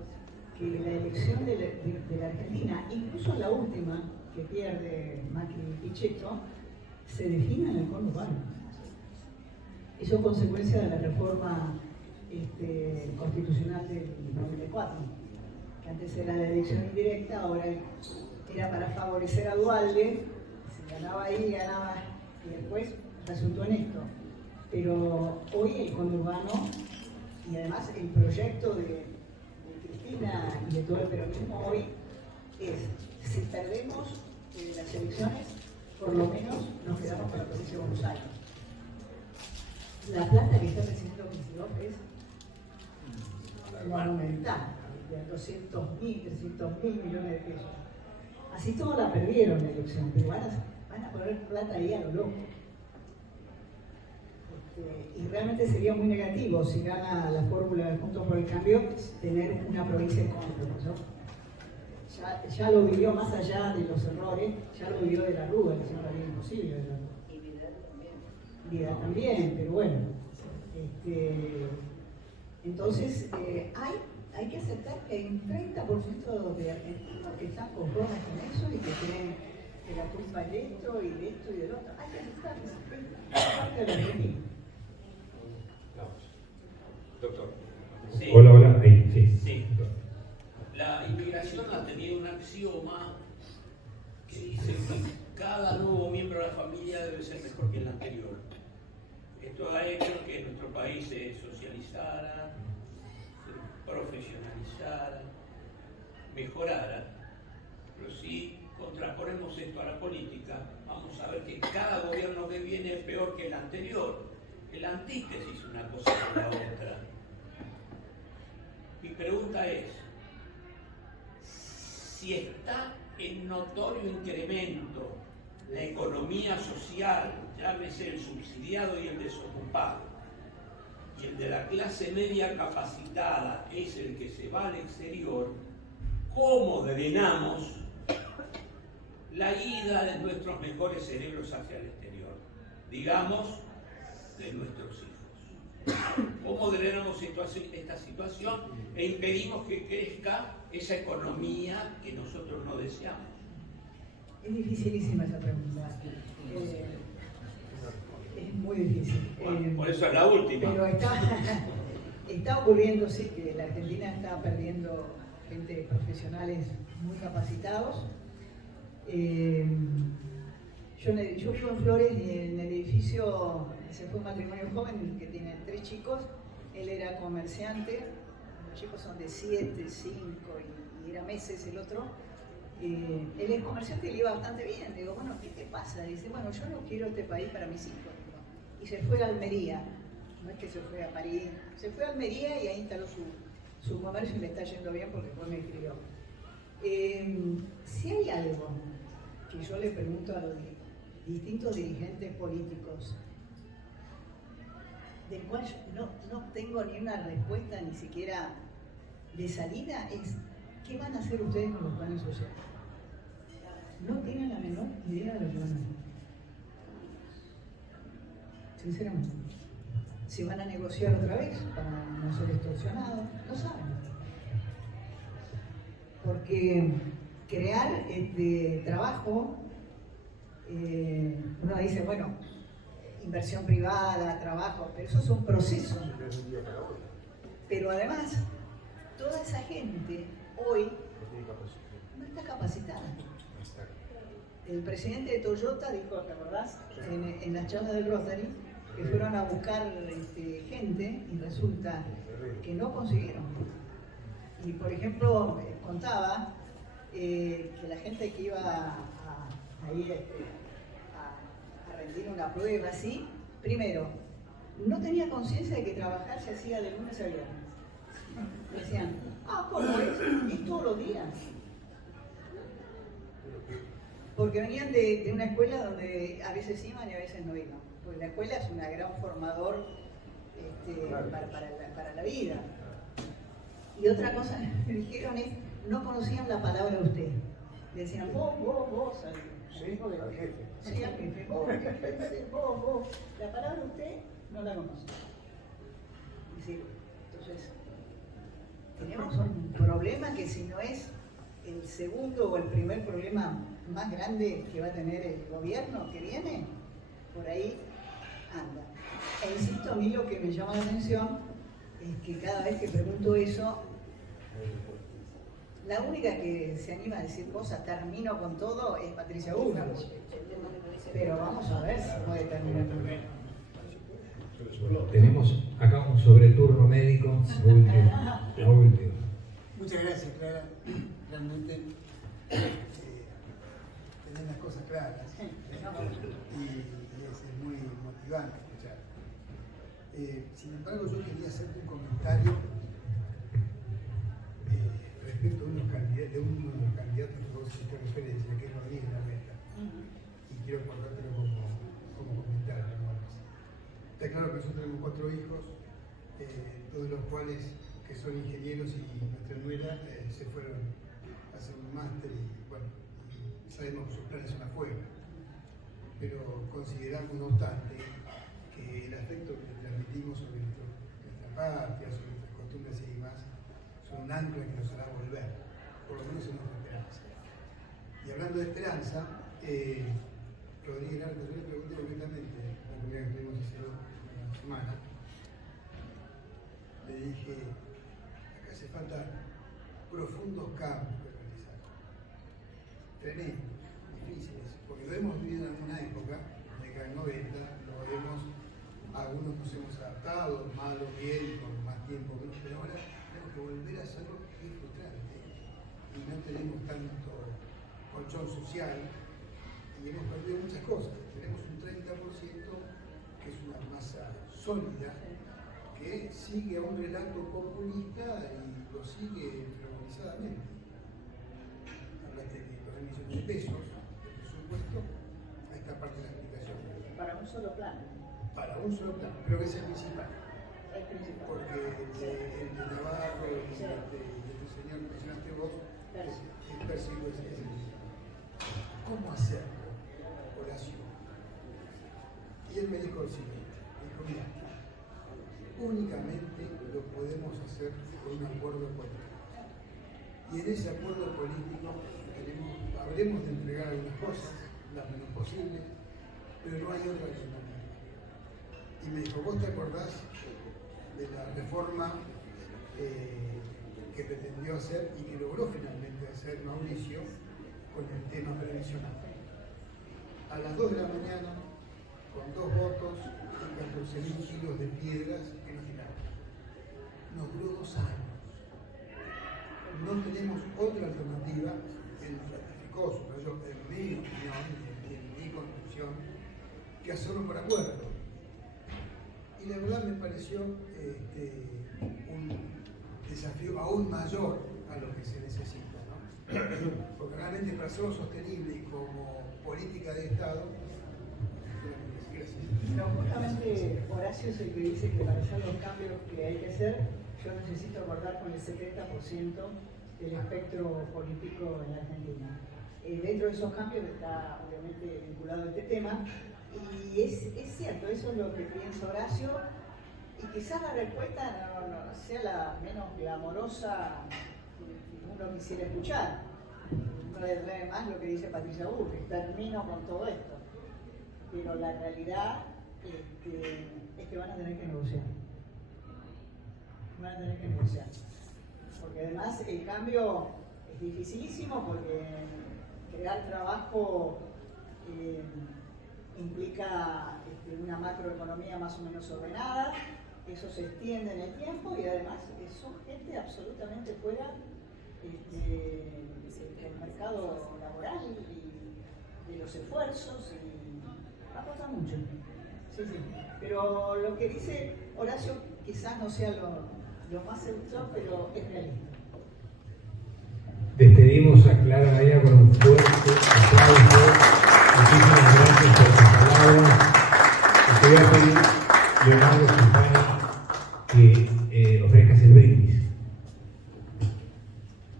que la elección de la Argentina, incluso la última que pierde Macri y Pichetto, se defina en el conurbano. Eso es consecuencia de la reforma constitucional del 94, que antes era la elección indirecta, ahora era para favorecer a Duhalde, si ganaba ahí, ganaba, y después resultó en esto. Pero hoy el conurbano, y además el proyecto de Cristina y de todo el peronismo hoy es, si perdemos las elecciones, por lo menos nos quedamos con la provincia de Buenos Aires. La plata que está recibiendo Kicillof es monumental, de 200.000, 300.000 millones de pesos. Así todo la perdieron la elección, pero van a poner plata ahí a lo loco. Y realmente sería muy negativo si gana la fórmula de Juntos por el Cambio tener una provincia en contra, ¿no? Ya lo vivió más allá de los errores, ya lo vivió de la Rúa, que es una vida imposible. Y Vidal también. Vidal también, pero bueno. Entonces, hay que aceptar que hay un 30% de argentinos que están conformes con eso y que creen que la culpa es de esto y de esto y del otro. Hay que aceptar que es parte de la Argentina. Doctor. Sí. Hola, ahí, sí. Sí. La inmigración ha tenido un axioma que dice que cada nuevo miembro de la familia debe ser mejor que el anterior. Esto ha hecho que nuestro país se socializara, se profesionalizara, mejorara. Pero si contraponemos esto a la política, vamos a ver que cada gobierno que viene es peor que el anterior. El antítesis una cosa con la otra. Mi pregunta es, si está en notorio incremento la economía social, llámese el subsidiado y el desocupado, y el de la clase media capacitada es el que se va al exterior, ¿cómo drenamos la ida de nuestros mejores cerebros hacia el exterior? Digamos, de nuestros hijos. ¿Cómo drenamos esta situación e impedimos que crezca esa economía que nosotros no deseamos? Es dificilísima esa pregunta. Es muy difícil. Bueno, por eso es la última. Pero está ocurriendo, sí, que la Argentina está perdiendo gente profesionales muy capacitados. Yo vivo en Flores y en el edificio se fue un matrimonio joven que tiene 3 chicos. Él era comerciante, los chicos son de 7, 5 y era meses el otro. Él es comerciante y le iba bastante bien. Digo, bueno, ¿qué te pasa? Dice, bueno, yo no quiero este país para mis hijos. Y se fue a Almería, no es que se fue a París, se fue a Almería y ahí instaló su comercio y le está yendo bien porque después me escribió. Si hay algo que yo le pregunto a los distintos dirigentes políticos, del cual yo no tengo ni una respuesta ni siquiera de salida, es ¿qué van a hacer ustedes con los planes sociales? No tienen la menor idea de lo que van a hacer. Sinceramente. Si van a negociar otra vez para no ser extorsionados, no saben. Porque crear trabajo, uno dice, bueno, inversión privada, trabajo, pero eso es un proceso. Pero además, toda esa gente hoy no está capacitada. El presidente de Toyota dijo, ¿te acordás? En las charlas del Rotary, que fueron a buscar gente y resulta que no consiguieron. Y por ejemplo, contaba que la gente que iba a ir a rendir una prueba así, primero, no tenía conciencia de que trabajar se hacía de lunes a viernes. Decían, ¿cómo es? Es todos los días. Porque venían de una escuela donde a veces iban y a veces no iban. Porque la escuela es un gran formador para la vida. Y otra cosa que me dijeron es, no conocían la palabra usted. Decían, vos. Sí, al jefe. Sí, al jefe. Vos. La palabra usted no la conoce. Entonces, tenemos un problema que si no es el segundo o el primer problema más grande que va a tener el gobierno que viene, por ahí anda. E insisto, a mí lo que me llama la atención es que cada vez que pregunto eso, la única que se anima a decir cosas, termino con todo, es Patricia Burgos. Pero vamos a ver si puede terminar con eso. Tenemos acá un sobreturno médico, último. Muchas gracias, Clara. Realmente tener las cosas claras y es muy motivante escuchar. Sin embargo, yo quería hacerte un comentario respecto de uno de los candidatos que vos hiciste referencia, que es Rodríguez Larreta. Y quiero acordártelo como comentario. Está claro que nosotros tenemos 4 hijos, todos los cuales que son ingenieros y nuestra nuera se fueron a hacer un máster y bueno, sabemos que sus planes son afuera. Pero consideramos, no obstante, que el afecto que transmitimos sobre nuestra patria, sobre nuestras costumbres y demás, son un ancla que nos hará volver, por lo menos en nuestra esperanza. Y hablando de esperanza, Rodríguez Larreta, yo le pregunté concretamente, la primera que tuvimos hace una semana, le dije, acá hace falta profundos cambios que realizar. Tremendos, difíciles, porque lo hemos vivido en alguna época, en la década del 90, algunos nos hemos adaptado, mal o bien, con más tiempo, pero ahora tenemos que volver a hacerlo, es frustrante. Y no tenemos tanto colchón social y hemos perdido muchas cosas. Tenemos un 30% que es una masa sólida que sigue a un relato populista y lo sigue organizadamente. Hablaste de 2 millones de pesos de presupuesto, a esta parte de la explicación. Para un solo plan. Para un solo plan, pero que es el principal. El principal. Porque el de Navarro y el señor que mencionaste vos, el perseguido es el principal. ¿Cómo hacerlo, Horacio? Y él me dijo lo siguiente, dijo, mira, únicamente lo podemos hacer con un acuerdo político. Y en ese acuerdo político habremos de entregar algunas cosas, las menos posibles, pero no hay otra alternativa. Y me dijo, ¿vos te acordás de la reforma que pretendió hacer y que logró finalmente hacer Mauricio con el tema previsional. A las 2 de la mañana, con 2 votos y 14.000 kilos de piedras que nos tiramos. Nos duró 2 años. No tenemos otra alternativa, él ratificó, subrayó en mi opinión y en mi conclusión, que hacerlo por acuerdo. Y la verdad me pareció un desafío aún mayor a lo que se necesita, ¿no? Porque realmente para hacerlo sostenible y como política de Estado, pero justamente Horacio es el que dice que para hacer los cambios que hay que hacer, yo necesito acordar con el 70% del espectro político en la Argentina. Dentro de esos cambios está obviamente vinculado este tema, y es cierto, eso es lo que piensa Horacio, y quizás la respuesta no sea la menos glamorosa que uno quisiera escuchar. Además lo que dice Patricia Bull, que termino con todo esto. Pero la realidad es que van a tener que negociar. Van a tener que negociar. Porque además el cambio es dificilísimo, porque crear trabajo implica una macroeconomía más o menos ordenada, eso se extiende en el tiempo y además son gente absolutamente fuera del mercado laboral y de los esfuerzos, y va a costar mucho. Sí, sí. Pero lo que dice Horacio quizás no sea lo más seductor, pero es realista. Despedimos a Clara María con un fuerte aplauso. Muchísimas gracias por sus palabras. Y te voy a pedir, Leonardo Quintana, que ofrezcas el brindis.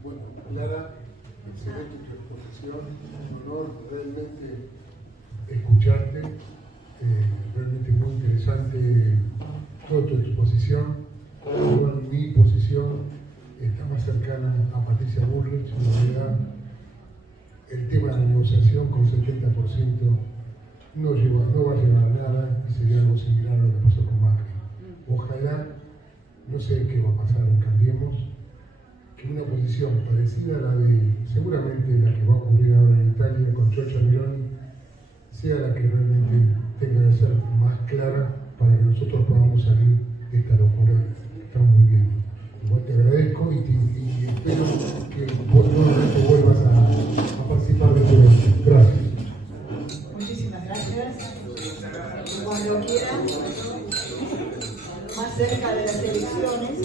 Bueno, Clara, excelente tu exposición. Un honor realmente escucharte. Realmente muy interesante toda tu exposición. Mi posición está más cercana a Patricia Bullrich. En realidad, el tema de la negociación con 70% no va a llevar a nada y sería algo similar a lo que pasó con Macri. Ojalá, no sé qué va a pasar en Cambiemos, que una posición parecida a la de, seguramente la que va a ocurrir ahora en Italia con Giorgia Meloni, sea la que realmente tenga que ser más clara para que nosotros podamos salir de esta locura que estamos viviendo. Igual te agradezco y espero que vos nuevamente vuelvas a participar de este evento. Gracias. Muchísimas gracias. Cuando quieran, más cerca de las elecciones.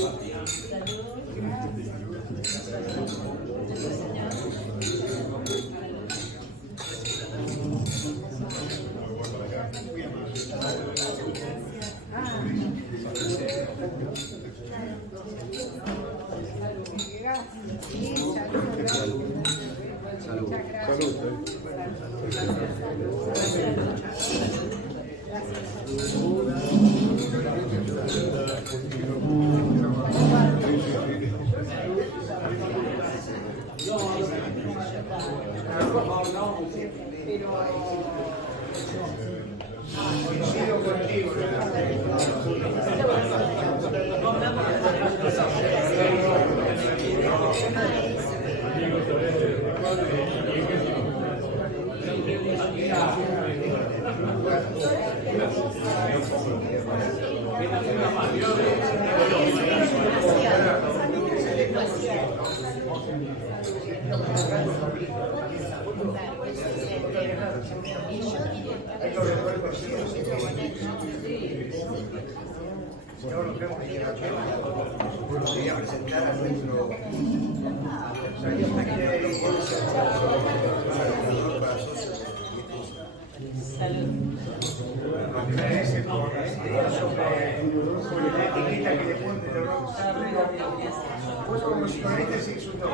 Señor, nos vemos en la quería presentar a nuestro sobre la etiqueta que le ponen de los pues como si con este se hizo una